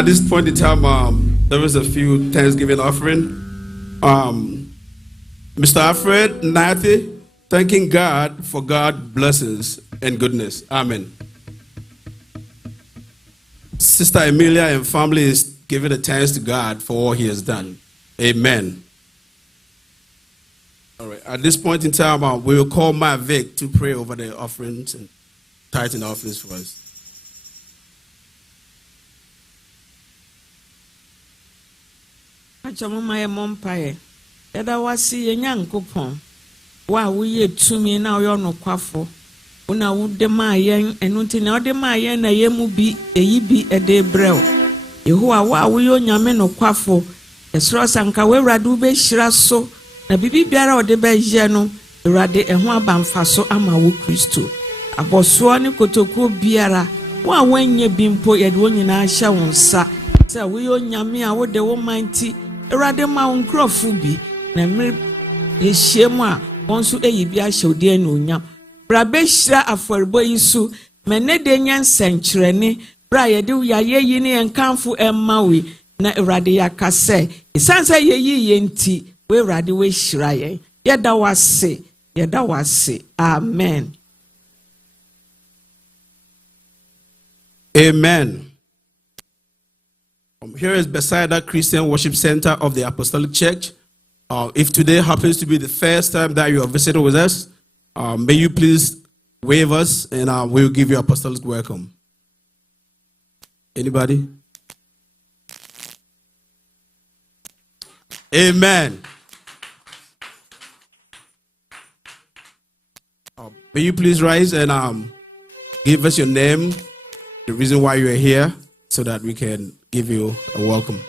At this point in time, there was a few Thanksgiving offering. Mr. Alfred Nathy, thanking God for God's blessings and goodness. Amen. Sister Emilia and family is giving a thanks to God for all he has done. Amen. All right. At this point in time, we will call Ma Vic to pray over the offerings and tithing offerings for us. Yada wasi yenyankopon wa wuye tumi na oyo nokwafo una wude ma yen enunti na ode ma yen na yemu bi eyi bi ede brew Yehowa wa wuyo nyame nokwafo esro sanka we wradu be hira so na bibi biara ode be ye no wrade eho abamfa so ama wo Kristo aboso ne kotoku biara wa wanye bimpo yede wonyina ahya wonsa se wuyo nyame a wode wo manti wrade ma wonkrofu bi na mir ye shemu a wonso eyi bi ahye ode na onyam bra be hira aforbo yisu mene de nyan senkyerene bra ye de yaye yi ne enkanfo emma we na wrade yakase isanse ye yi yenti we wrade we hira ye yeda wase amen. Amen. Here is Bethesda Christian Worship Center of the Apostolic Church. If today happens to be the first time that you are visiting with us, may you please wave us and we'll give you apostolic welcome. Anybody? Amen. May you please rise and give us your name, the reason why you are here, so that we can give you a welcome.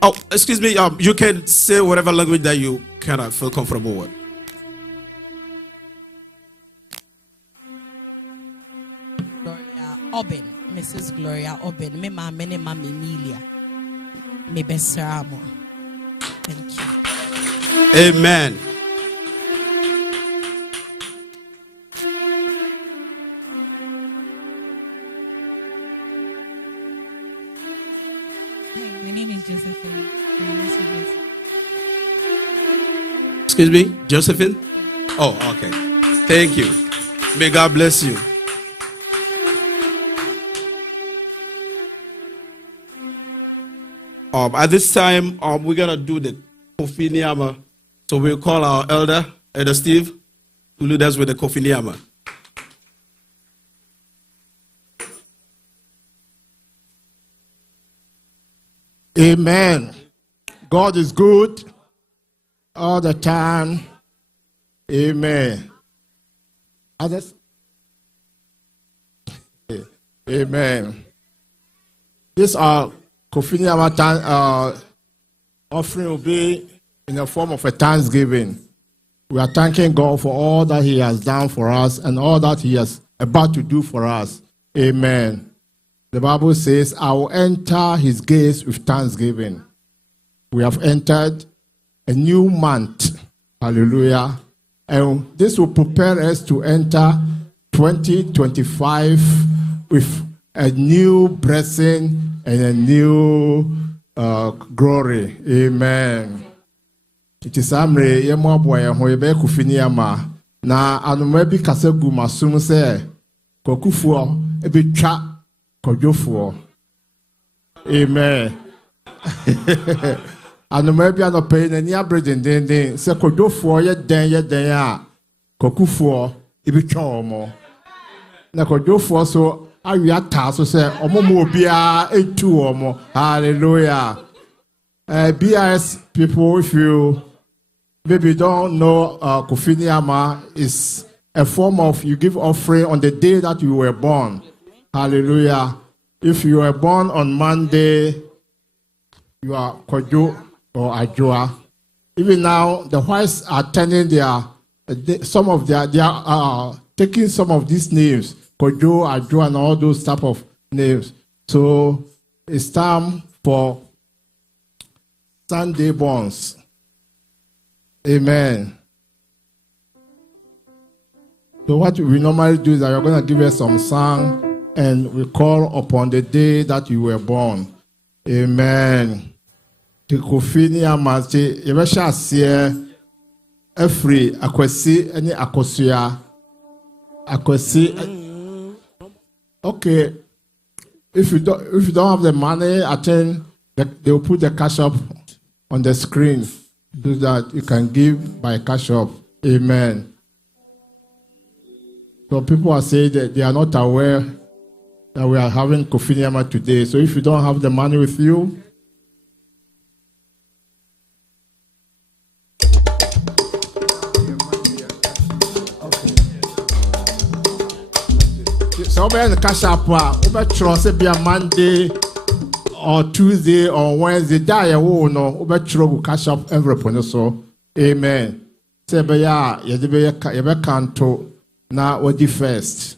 Oh, excuse me. You can say whatever language that you cannot feel comfortable with. Gloria Oben, Mrs. Gloria Oben, me ma mene ma Emilia, me besramo. Thank you. Amen. My name is Josephine. Excuse me, Josephine? Oh, okay. Thank you. May God bless you. At this time, we're going to do the Kofi Niyama. So we'll call our Elder Steve, to lead us with the Kofi Niyama. Amen. God is good all the time. Amen. Others? Amen. This Kofi Niyama offering will be in the form of a thanksgiving. We are thanking God for all that he has done for us and all that he is about to do for us. Amen. The Bible says, I will enter his gates with thanksgiving. We have entered a new month. Hallelujah. And this will prepare us to enter 2025 with a new blessing and a new glory. Amen. It is amre yemo boy ho ebe Kofi Niyama na anoma bi kasa gu masum se kokufuo ebe twa kodwofuo. Amen. Anoma bi anope na ni abreden den se kodwofuo ye den a kokufuo ebe twa omo. Na kodwofuo so awia ta so se omomo obia etu omo. Hallelujah. BRS people, if you maybe don't know, Kofi Niyama is a form of you give offering on the day that you were born. Hallelujah. If you were born on Monday, you are Kojo or Ajua. Even now, the whites are turning they are taking some of these names, Kojo, Ajua, and all those type of names. So it's time for Sunday borns. Amen. So what we normally do is that you're going to give us some song and we call upon the day that you were born. Amen. The Kofini Amati, Yevesha Sier, Efri, Akwesi, any Akosia. Akwesi. Okay. If you don't have the money, I think they will put the cash up on the screen so that you can give by cash up. Amen. So people are saying that they are not aware that we are having Kofi Nyama today. So if you don't have the money with you, so we the cash up. We trust it be a Monday or Tuesday or Wednesday. That you will know. We trust cash up every point. So amen. Say be ya be kanto na wadi first.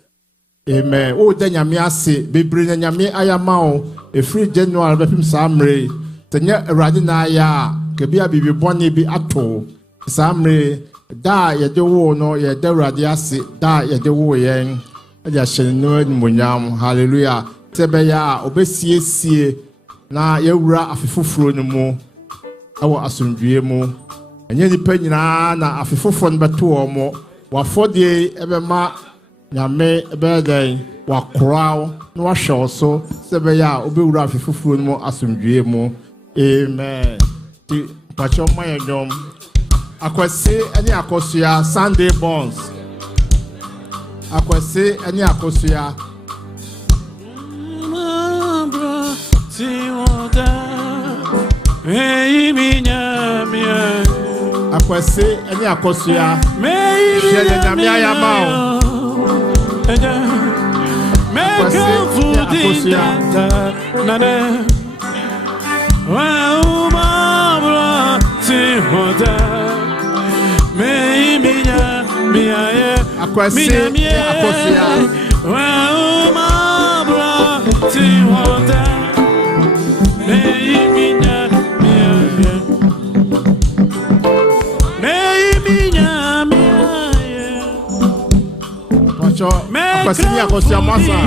Amen. Oh, then nyame ase bebre na nyame ayama o e free January bepim samre tenya erade na ya ke bia bibi bone bi ato samre da ye de wo no ye de erade ase da ye de wo yen e ja hyeno munyam hallelujah tebe ya obesiesie na ye wura afefoforo no mu awo asomdwie mu enye nipa nyina na afefoforo no beto o mo wafodie ebema nyame ebeden wakrao no wahwe so sebe ya obewura afefoforo no mu asomdwie mu amen ti pacho mayedom akwese ani akosua Sunday bonds akwese ani akosua akwese ani akosua shele na mi ayama o Akwasi akosia masa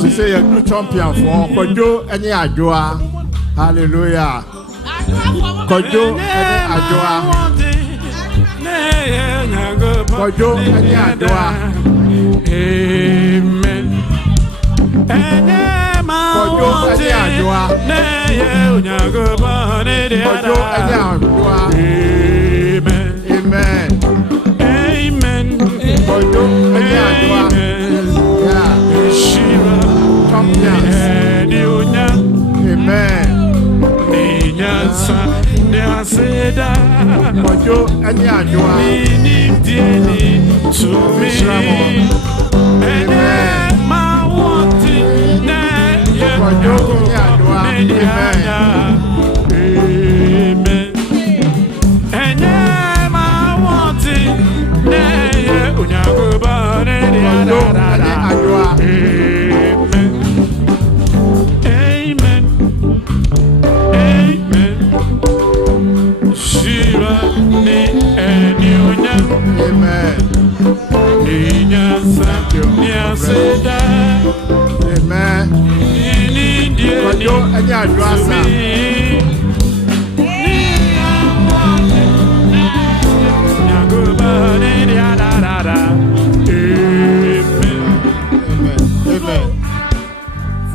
she say you're good champion for Kojo any Ajoa. Hallelujah. Kojo any Ajoa. Kojo any Ajoa. Amen. Kojo any Ajoa. Kojo any Ajoa. Amen. Amen. Amen. Kojo any Ajoa. Amen. Kojo any Ajoa.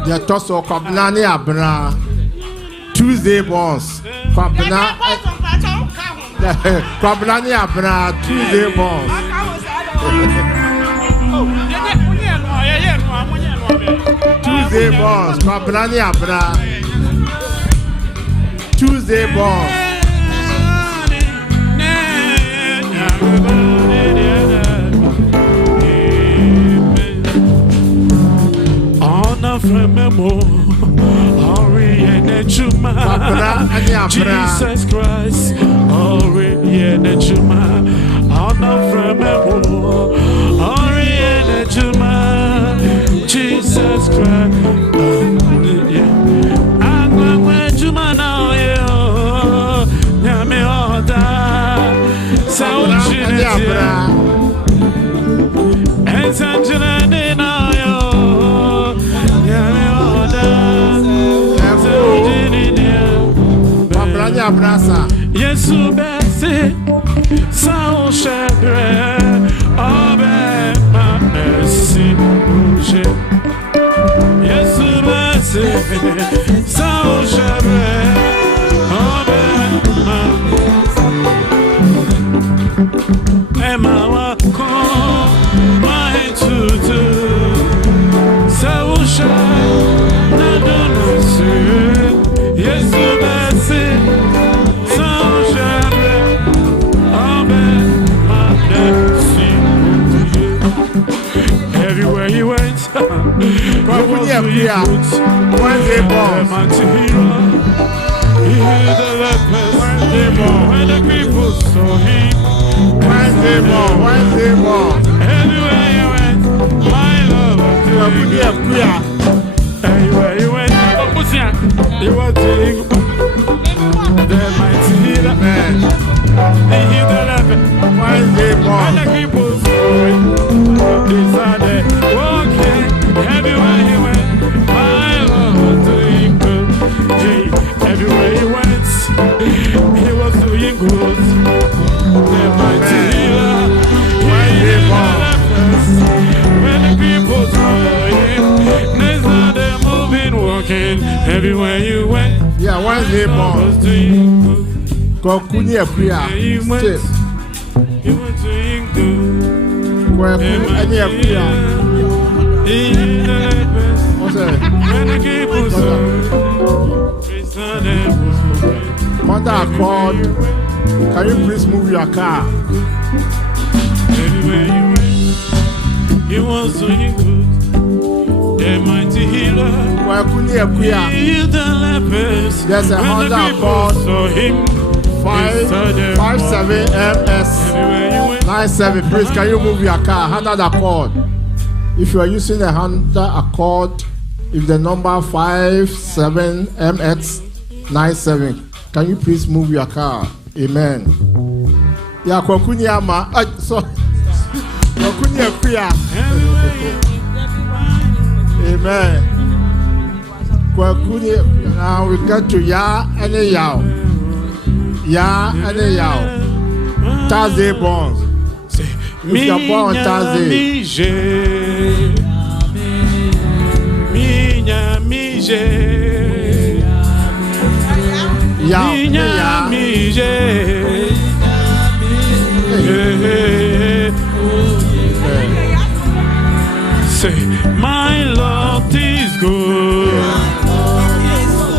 The Tosso Kwabnani Abra Tuesday bonds. Kwabnani Abra Tuesday bonds. Tuesday bonds. Kwabnani Abra Tuesday bonds. From memo, hurry Jesus Christ, Oriene Juma, honor from Oriene Juma, Jesus Christ, Agwa Juma now, Yami Oda, Sauchina, and Sanjana now, Yami Oda, Yesu bese sao shebre obe ma esi uje Yesu bese sao shebre obe ma ema wa ko ma etutu sao shebre na dono se Yesu bese everywhere you went, Wednesday born. He healed the lepers. When the people saw him, Wednesday born. Everywhere you went, my love. Everywhere you went, you were doing the mighty healer. He healed the lepers. Wednesday born. When the people saw him, they started walking. Everywhere he went, my Lord was doing good. Hey, everywhere he went, he was doing good. The mighty healer, when the people saw him, they started moving, walking. Everywhere you went, yeah, Wednesday born. Was doing good. Kokuni Akuya. He was doing good. Kokuni Akuya. Mother Accord, can you please move your car? Everywhere you went, he was doing good. The mighty healer, healed the lepers. There's a Honda Accord, 57 MS 97. Please, can you move your car? Honda Accord. If you are using a Honda Accord, if the number 57MX97, can you please move your car? Amen. Yeah, Kokuni Ama. Sorry. Kokuni Akuya. Amen. Kokuni. Now we get to Ya and Yao. Ya and Yao. Thursday born. If you're born on Thursday. Say, my Lord is good.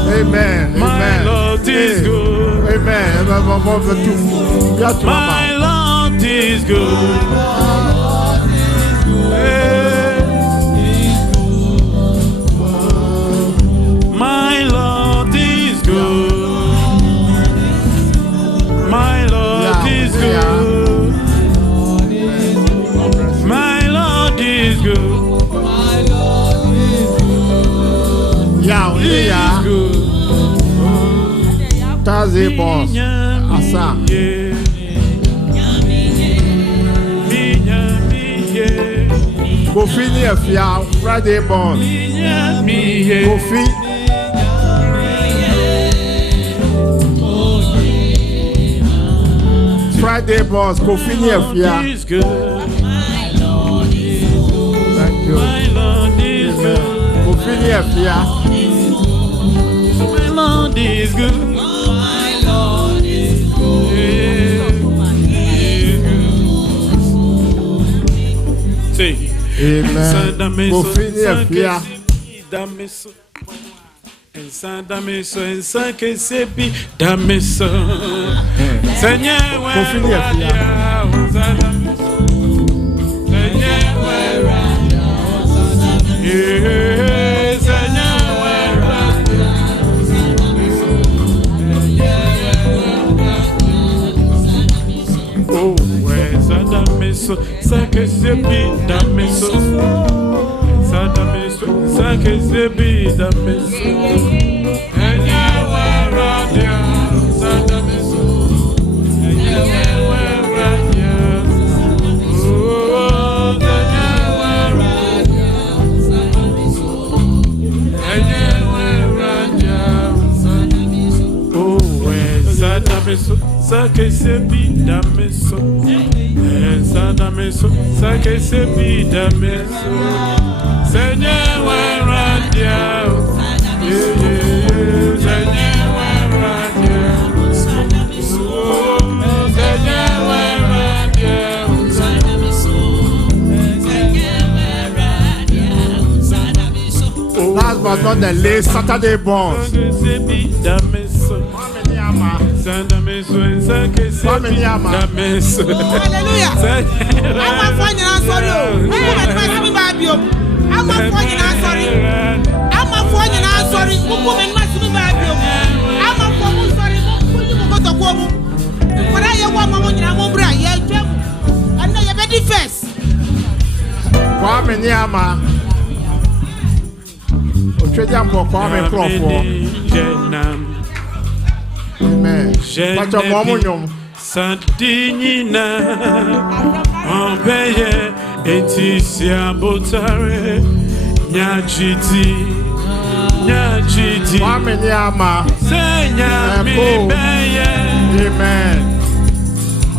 Amen. My Lord is good. Amen. My Lord is good. My Lord is good. My Lord is good. My Lord is good. Yeah. Thursday boss. Asa. Kofi ni efia Friday born. Kofi. Friday boss. Kofi ni efia. Thank you. Kofi ni efia. My Lord is good. My Lord is good. Say, amen. Kofi ni efia. Kofi ni efia. Sadameso, Sakesebi, Dameso, Sadameso, Sakesebi, Dameso, and Yawaradia, Sadameso, and Yawaradia, oh, Yawaradia, Sadameso, and Yawaradia, Sadameso, oh, Sadameso, Sakesebi, Dameso. Sadameso, Sakesebi, Dameso, Seigneur, Waradia, Seigneur, Waradia, Seigneur, Waradia, Last but not the least, Saturday bonds. Sakesebi, Dameso, Sadameso, Sakesebi, Dameso. Hallelujah. I'm not finding an answer. I'm not finding an answer. I'm not finding an answer. I'm not sorry. What I want, and now you're ready first. Kwame Nyama. Ochejam ko Kwame Crawford. Amen. Pacho momunyom. Sandinina, Ambeye, Etisia Botare, Nyajiti, Kwame Nyama. Senya Mibeye, Amen.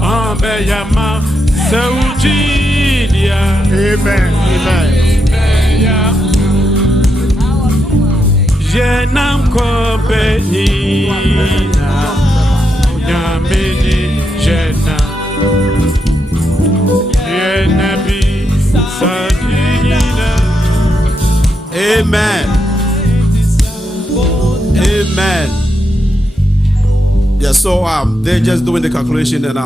Ambeyama, Saujidia, Amen. Amen. Jenam Kompenina. Yamini Jena Yenabi Sadina. Amen. Amen. Yeah, so they're just doing the calculation and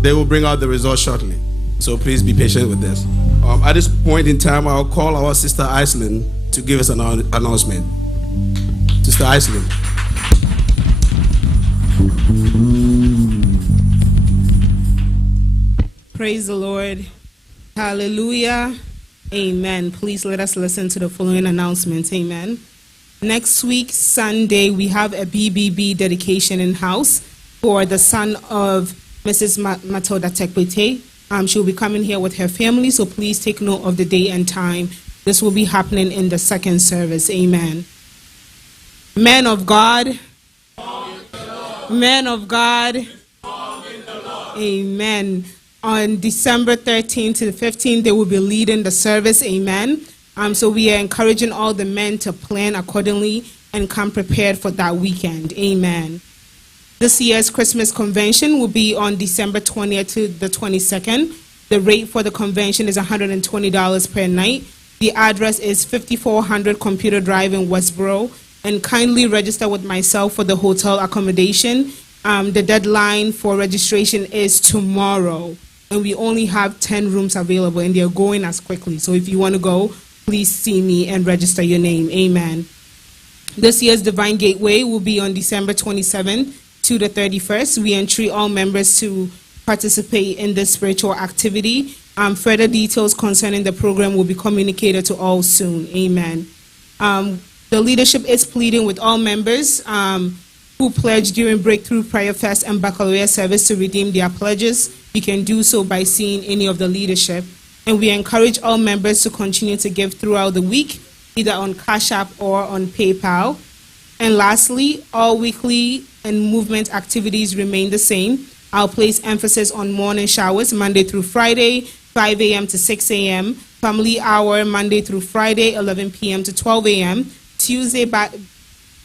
they will bring out the results shortly. So please be patient with this. At this point in time, I'll call our sister Iceland to give us an announcement. Sister Iceland. Praise the Lord. Hallelujah. Amen. Please let us listen to the following announcements. Amen. Next week, Sunday, we have a BBB dedication in house for the son of Mrs. Matilda Tekpete. She will be coming here with her family, so please take note of the day and time. This will be happening in the second service. Amen. Men of God. Men of God. Amen. On December 13th to the 15th, they will be leading the service. Amen. So we are encouraging all the men to plan accordingly and come prepared for that weekend. Amen. This year's Christmas convention will be on December 20th to the 22nd. The rate for the convention is $120 per night. The address is 5400 Computer Drive in Westboro. And kindly register with myself for the hotel accommodation. The deadline for registration is tomorrow. And we only have 10 rooms available, and they're going as quickly. So if you want to go, please see me and register your name. Amen. This year's Divine Gateway will be on December 27th to the 31st. We entreat all members to participate in this spiritual activity. Further details concerning the program will be communicated to all soon. Amen. The leadership is pleading with all members who pledged during Breakthrough Prayer Fest and Baccalaureate service to redeem their pledges. You can do so by seeing any of the leadership. And we encourage all members to continue to give throughout the week, either on Cash App or on PayPal. And lastly, all weekly and movement activities remain the same. I'll place emphasis on morning showers, Monday through Friday, 5 a.m. to 6 a.m., family hour, Monday through Friday, 11 p.m. to 12 a.m., Tuesday,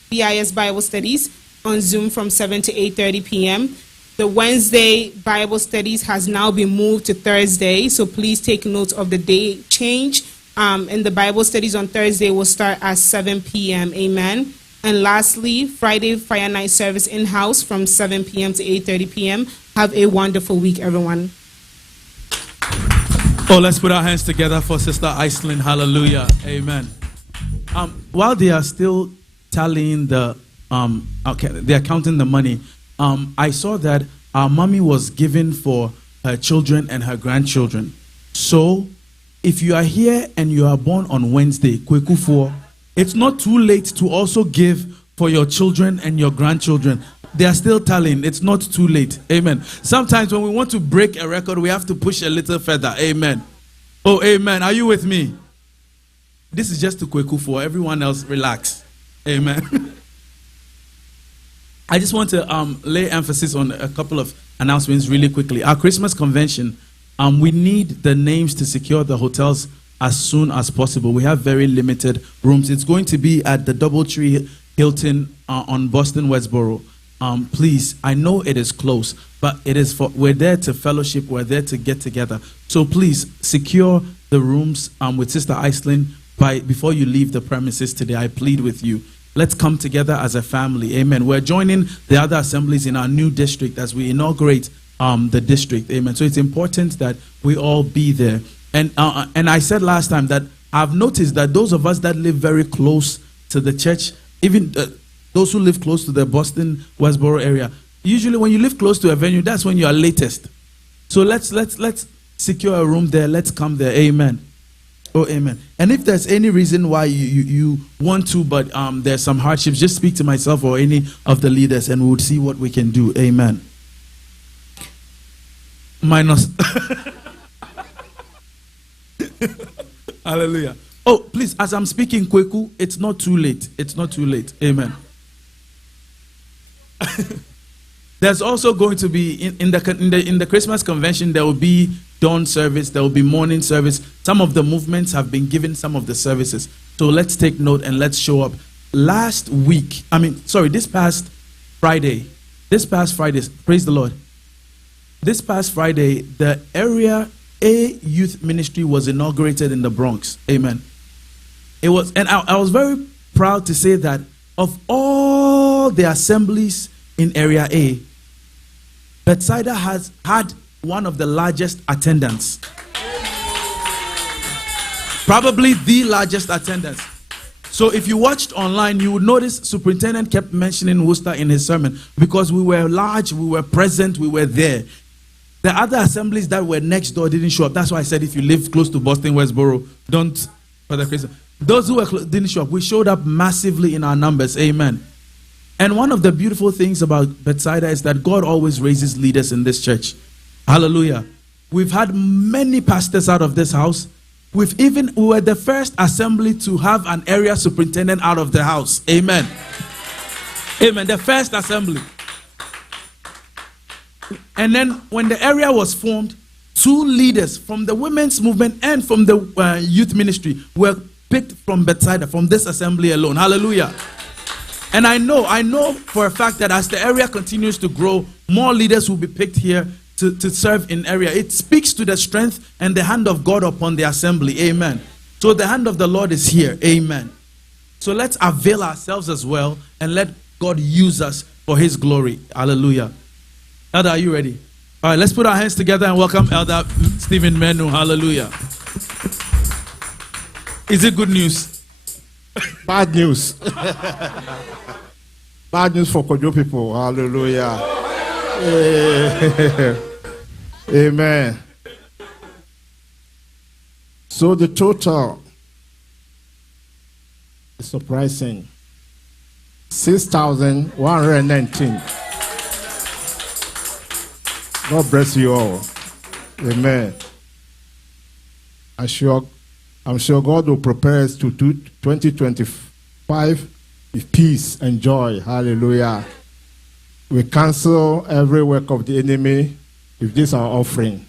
BIS Bible studies on Zoom from 7 to 8:30 p.m. The Wednesday Bible studies has now been moved to Thursday, so please take note of the day change. And the Bible studies on Thursday will start at 7 p.m. Amen. And lastly, Friday Fire Night service in-house from 7 p.m. to 8:30 p.m. Have a wonderful week, everyone. Oh, let's put our hands together for Sister Iceland. Hallelujah. Amen. While they are still tallying they're counting the money, I saw that our mommy was given for her children and her grandchildren. So, if you are here and you are born on Wednesday, Kwekufo, it's not too late to also give for your children and your grandchildren. They are still tallying. It's not too late. Amen. Sometimes when we want to break a record, we have to push a little further. Amen. Oh, amen. Are you with me? This is just to Kwekufo. Everyone else, relax. Amen. I just want to lay emphasis on a couple of announcements really quickly. Our Christmas convention, we need the names to secure the hotels as soon as possible. We have very limited rooms. It's going to be at the Doubletree Hilton on Boston Westboro. Please, I know it is close, but it is we're there to fellowship. We're there to get together. So please secure the rooms with Sister Iceland before you leave the premises today. I plead with you. Let's come together as a family. Amen. We're joining the other assemblies in our new district as we inaugurate the district. Amen. So it's important that we all be there. And I said last time that I've noticed that those of us that live very close to the church, even those who live close to the Boston Westboro area, usually when you live close to a venue, that's when you are latest. So let's secure a room there. Let's come there. Amen. Oh, amen. And if there's any reason why you want to, but there's some hardships, just speak to myself or any of the leaders and we'll see what we can do. Amen. Minus. Hallelujah. Oh, please, as I'm speaking, Kweku, it's not too late. It's not too late. Amen. There's also going to be in the Christmas convention, there will be dawn service, there will be morning service. Some of the movements have been given some of the services. So let's take note and let's show up. This past Friday, praise the Lord. This past Friday, the Area A Youth Ministry was inaugurated in the Bronx. Amen. It was, and I was very proud to say that of all the assemblies in Area A, Bethsaida has had one of the largest attendance. Probably the largest attendance. So if you watched online, you would notice Superintendent kept mentioning Worcester in his sermon because we were large, we were present, we were there. The other assemblies that were next door didn't show up. That's why I said if you live close to Boston Westboro, don't further Christian. Those who didn't show up, we showed up massively in our numbers. Amen. And one of the beautiful things about Bethsaida is that God always raises leaders in this church. Hallelujah. We've had many pastors out of this house. We were the first assembly to have an area superintendent out of the house. Amen. Amen. The first assembly. And then when the area was formed, 2 leaders from the women's movement and from the youth ministry were picked from Bethsaida, from this assembly alone. Hallelujah. And I know for a fact that as the area continues to grow, more leaders will be picked here to serve in area. It speaks to the strength and the hand of God upon the assembly. Amen. So the hand of the Lord is here. Amen. So let's avail ourselves as well and let God use us for his glory. Hallelujah. Elder, are you ready? All right, let's put our hands together and welcome Elder Stephen Menu. Hallelujah. Is it good news? Bad news. Bad news for Kojo people. Hallelujah. Amen. So the total is surprising. 6,119. God bless you all. Amen. I'm sure God will prepare us to 2025 with peace and joy. Hallelujah. We cancel every work of the enemy with this our offering.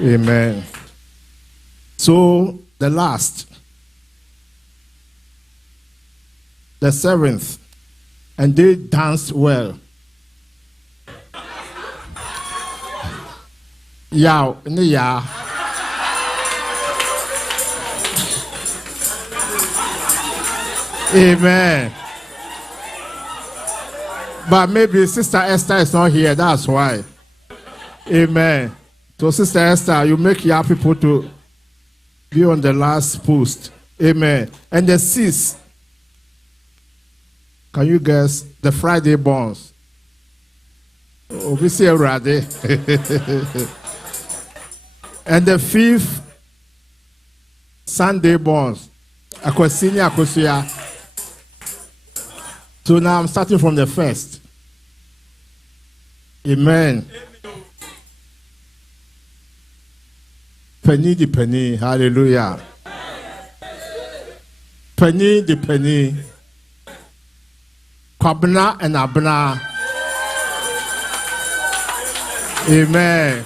Amen. So the last, the 7th, and they danced well. Yeah. Amen. But maybe Sister Esther is not here. That's why. Amen. So Sister Esther, you make your people to be on the last post. Amen. And the 6th, can you guess the Friday bonds? We see already. And the 5th Sunday bonds. Akwasini Akosia. So now I'm starting from the 1st. Amen. Penny the penny. Hallelujah. Penny the penny. Kwabna and Abna. Amen.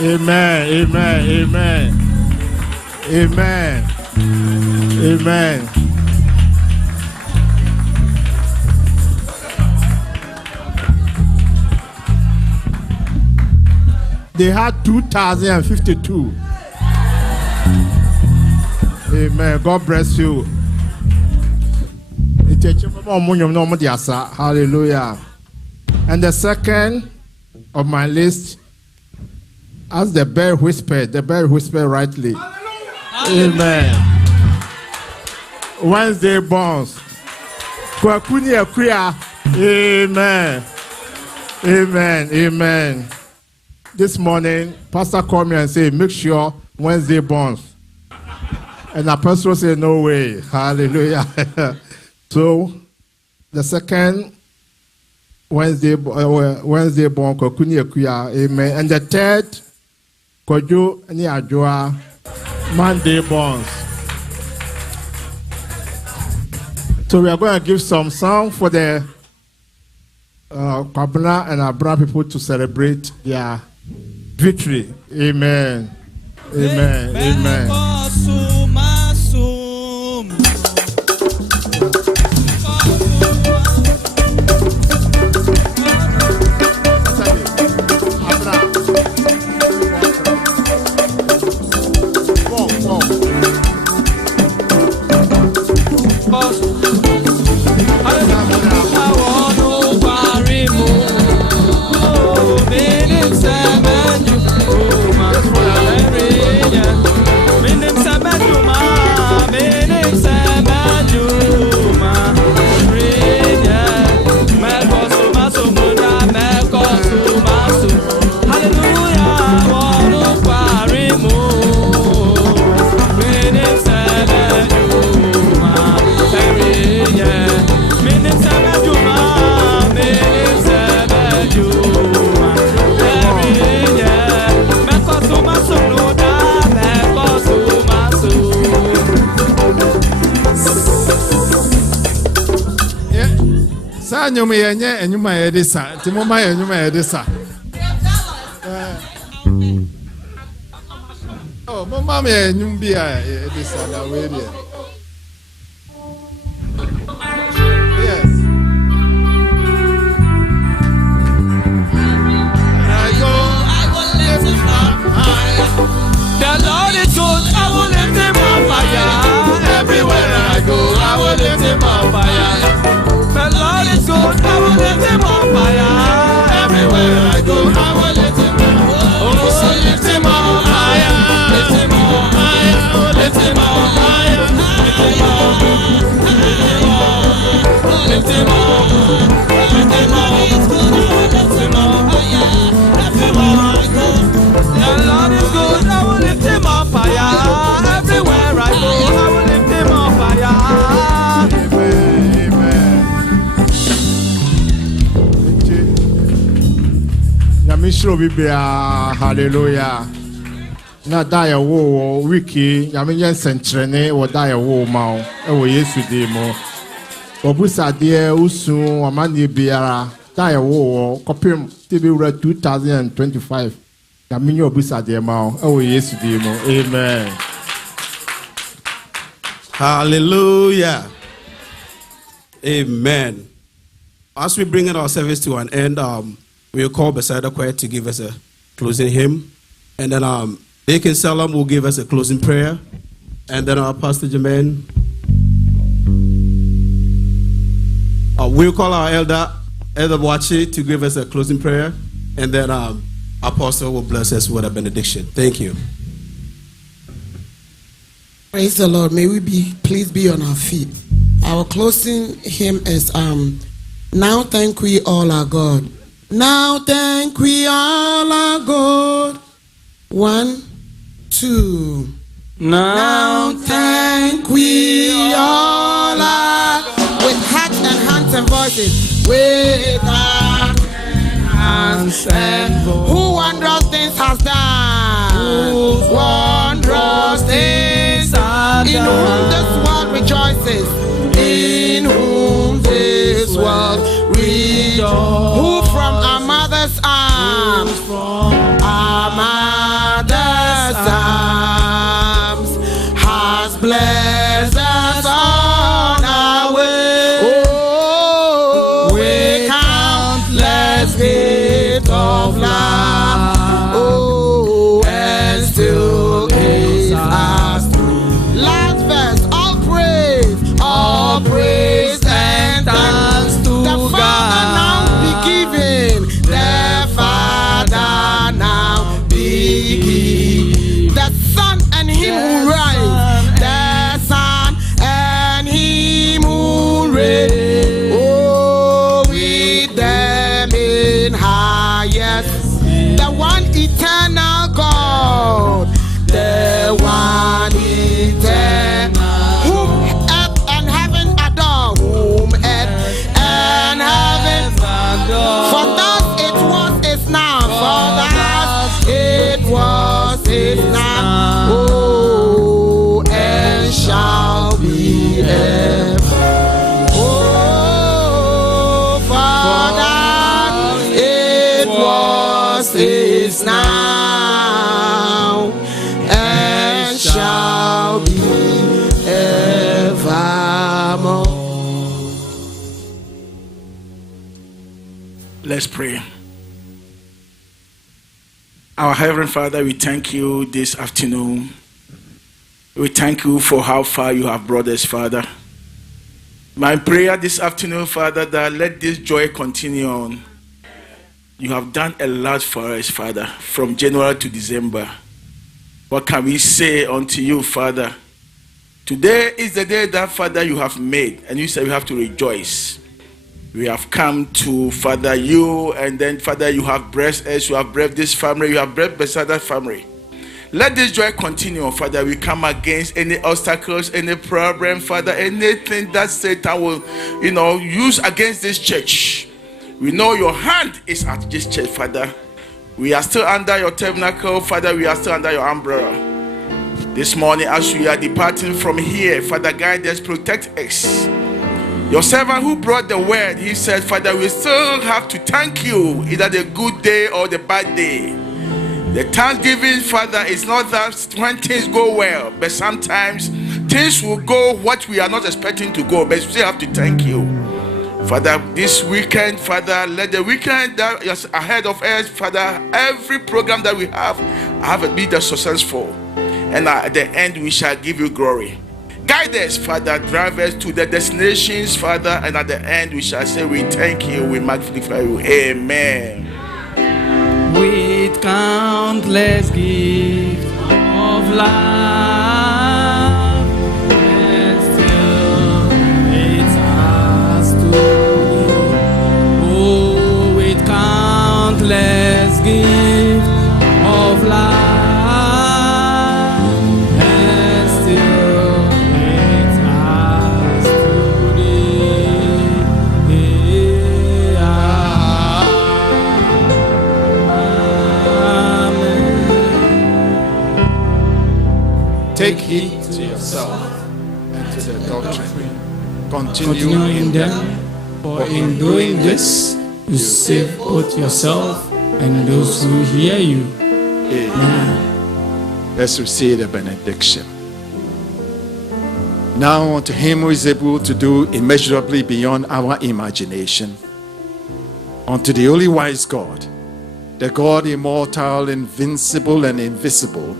Amen. Amen. Amen. Amen. Amen. They had 2,052. Amen. God bless you. Hallelujah. And the second of my list, as the bird whispered rightly. Amen. Wednesday bonds. Amen. Amen. Amen. This morning, Pastor called me and said, make sure Wednesday bonds. And the pastor said, no way. Hallelujah. So, the second Wednesday born, amen. And the third, Kojo ni Ajoa, Monday bonds. So we are going to give some song for the Kwabna and Abra people to celebrate their victory. Amen. Amen. Amen. Nyuma yenye nyuma yedisa timoma nyuma yedisa oh mama me nyumbia yedisa na werie yes I will lift him up higher. The Lord is good, I will lift him up higher. Everywhere I go, I will lift him up higher. The Lord is good, I will lift him up higher. Everywhere I go, I will lift him up. Oh, lift him up higher. Lift him up higher. Lift him up higher. Lift him up. Lift him up. Lift him up. Lift him up higher. Everywhere I go. The Lord is good, I will lift him up higher. Everywhere I go, I will lift him up higher. Mishro Bibia, hallelujah. Na daya wo wiki, yamenye sentrene wo daya wo mao, ewo Yesu demo. Obusa die usu amani biara, daya wo kopim tibi ura 2025. Yamenye obusa die mao, ewo Yesu demo. Amen. Hallelujah. Amen. As we bring our service to an end, we'll call beside the choir to give us a closing hymn. And then Deacon Salam will give us a closing prayer. And then our Pastor Jermaine. We'll call our Elder Botchey to give us a closing prayer. And then Apostle will bless us with a benediction. Thank you. Praise the Lord. May we please be on our feet. Our closing hymn is Now Thank We All Our God. Now thank we all our God. 1, 2. Now thank we all are with hearts and hands and voices, with our hands and voices. Who wondrous things has done? Whose wondrous things are done? In whom this world rejoices, in whom this world rejoices. Who from our mother's arms, our mother's arms, has blessed us on our way. Oh, we countless gifts of love. Oh, and still is us through. Last verse, all praise and thanks to the Father now be given. The Father now be given. The Son and Him who rise. The Son and Him who reigns. Oh, with them in highest. The one eternal God. The one eternal. Whom earth and heaven adore. Whom earth and heaven adore. For thus it was, is now. For thus it was, is now. Oh, and shall be ever. Oh, for that it was, is now, and shall be evermore. Let's pray. Our Heavenly Father, we thank you this afternoon. We thank you for how far you have brought us, Father. My prayer this afternoon, Father, that let this joy continue on. You have done a lot for us, Father, from January to December. What can we say unto you, Father? Today is the day that, Father, you have made, and you said we have to rejoice. We have come to, Father, you, and then, Father, you have blessed us, you have blessed this family, you have blessed Bethesda family. Let this joy continue, Father. We come against any obstacles, any problem, Father, anything that Satan will, use against this church. We know your hand is at this church, Father. We are still under your tabernacle, Father. We are still under your umbrella. This morning, as we are departing from here, Father, guide us, protect us. Your servant who brought the word, he said, Father, we still have to thank you, either the good day or the bad day. The thanksgiving, Father, is not that when things go well, but sometimes things will go what we are not expecting to go, but we still have to thank you. Father, this weekend, Father, let the weekend that is ahead of us, Father, every program that we have it be the successful. And at the end, we shall give you glory. Guide us, Father, drive us to the destinations, Father, and at the end, we shall say, we thank you, we magnify you. Amen. With countless gifts of love, and still it's us to do. Oh, with countless gifts of love, and still it's us to Take heed to yourself and to the doctrine. Continue in them, for in doing this, you save both yourself and those who hear you. Amen. Let's receive the benediction. Now unto him who is able to do immeasurably beyond our imagination, unto the only wise God, the God immortal, invincible, and invisible,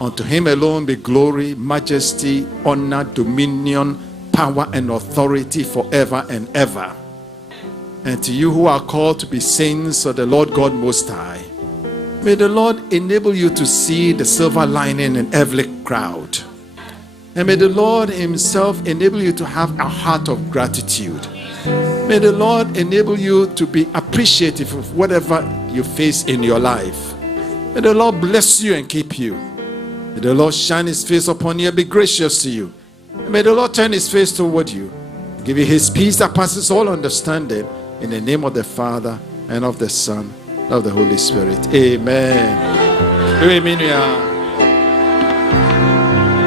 unto him alone be glory, majesty, honor, dominion, power, and authority forever and ever. And to you who are called to be saints of the Lord God Most High, may the Lord enable you to see the silver lining in every crowd. And may the Lord himself enable you to have a heart of gratitude. May the Lord enable you to be appreciative of whatever you face in your life. May the Lord bless you and keep you. May the Lord shine his face upon you and be gracious to you. And may the Lord turn his face toward you, give you his peace that passes all understanding, in the name of the Father and of the Son and of the Holy Spirit. Amen. Amen.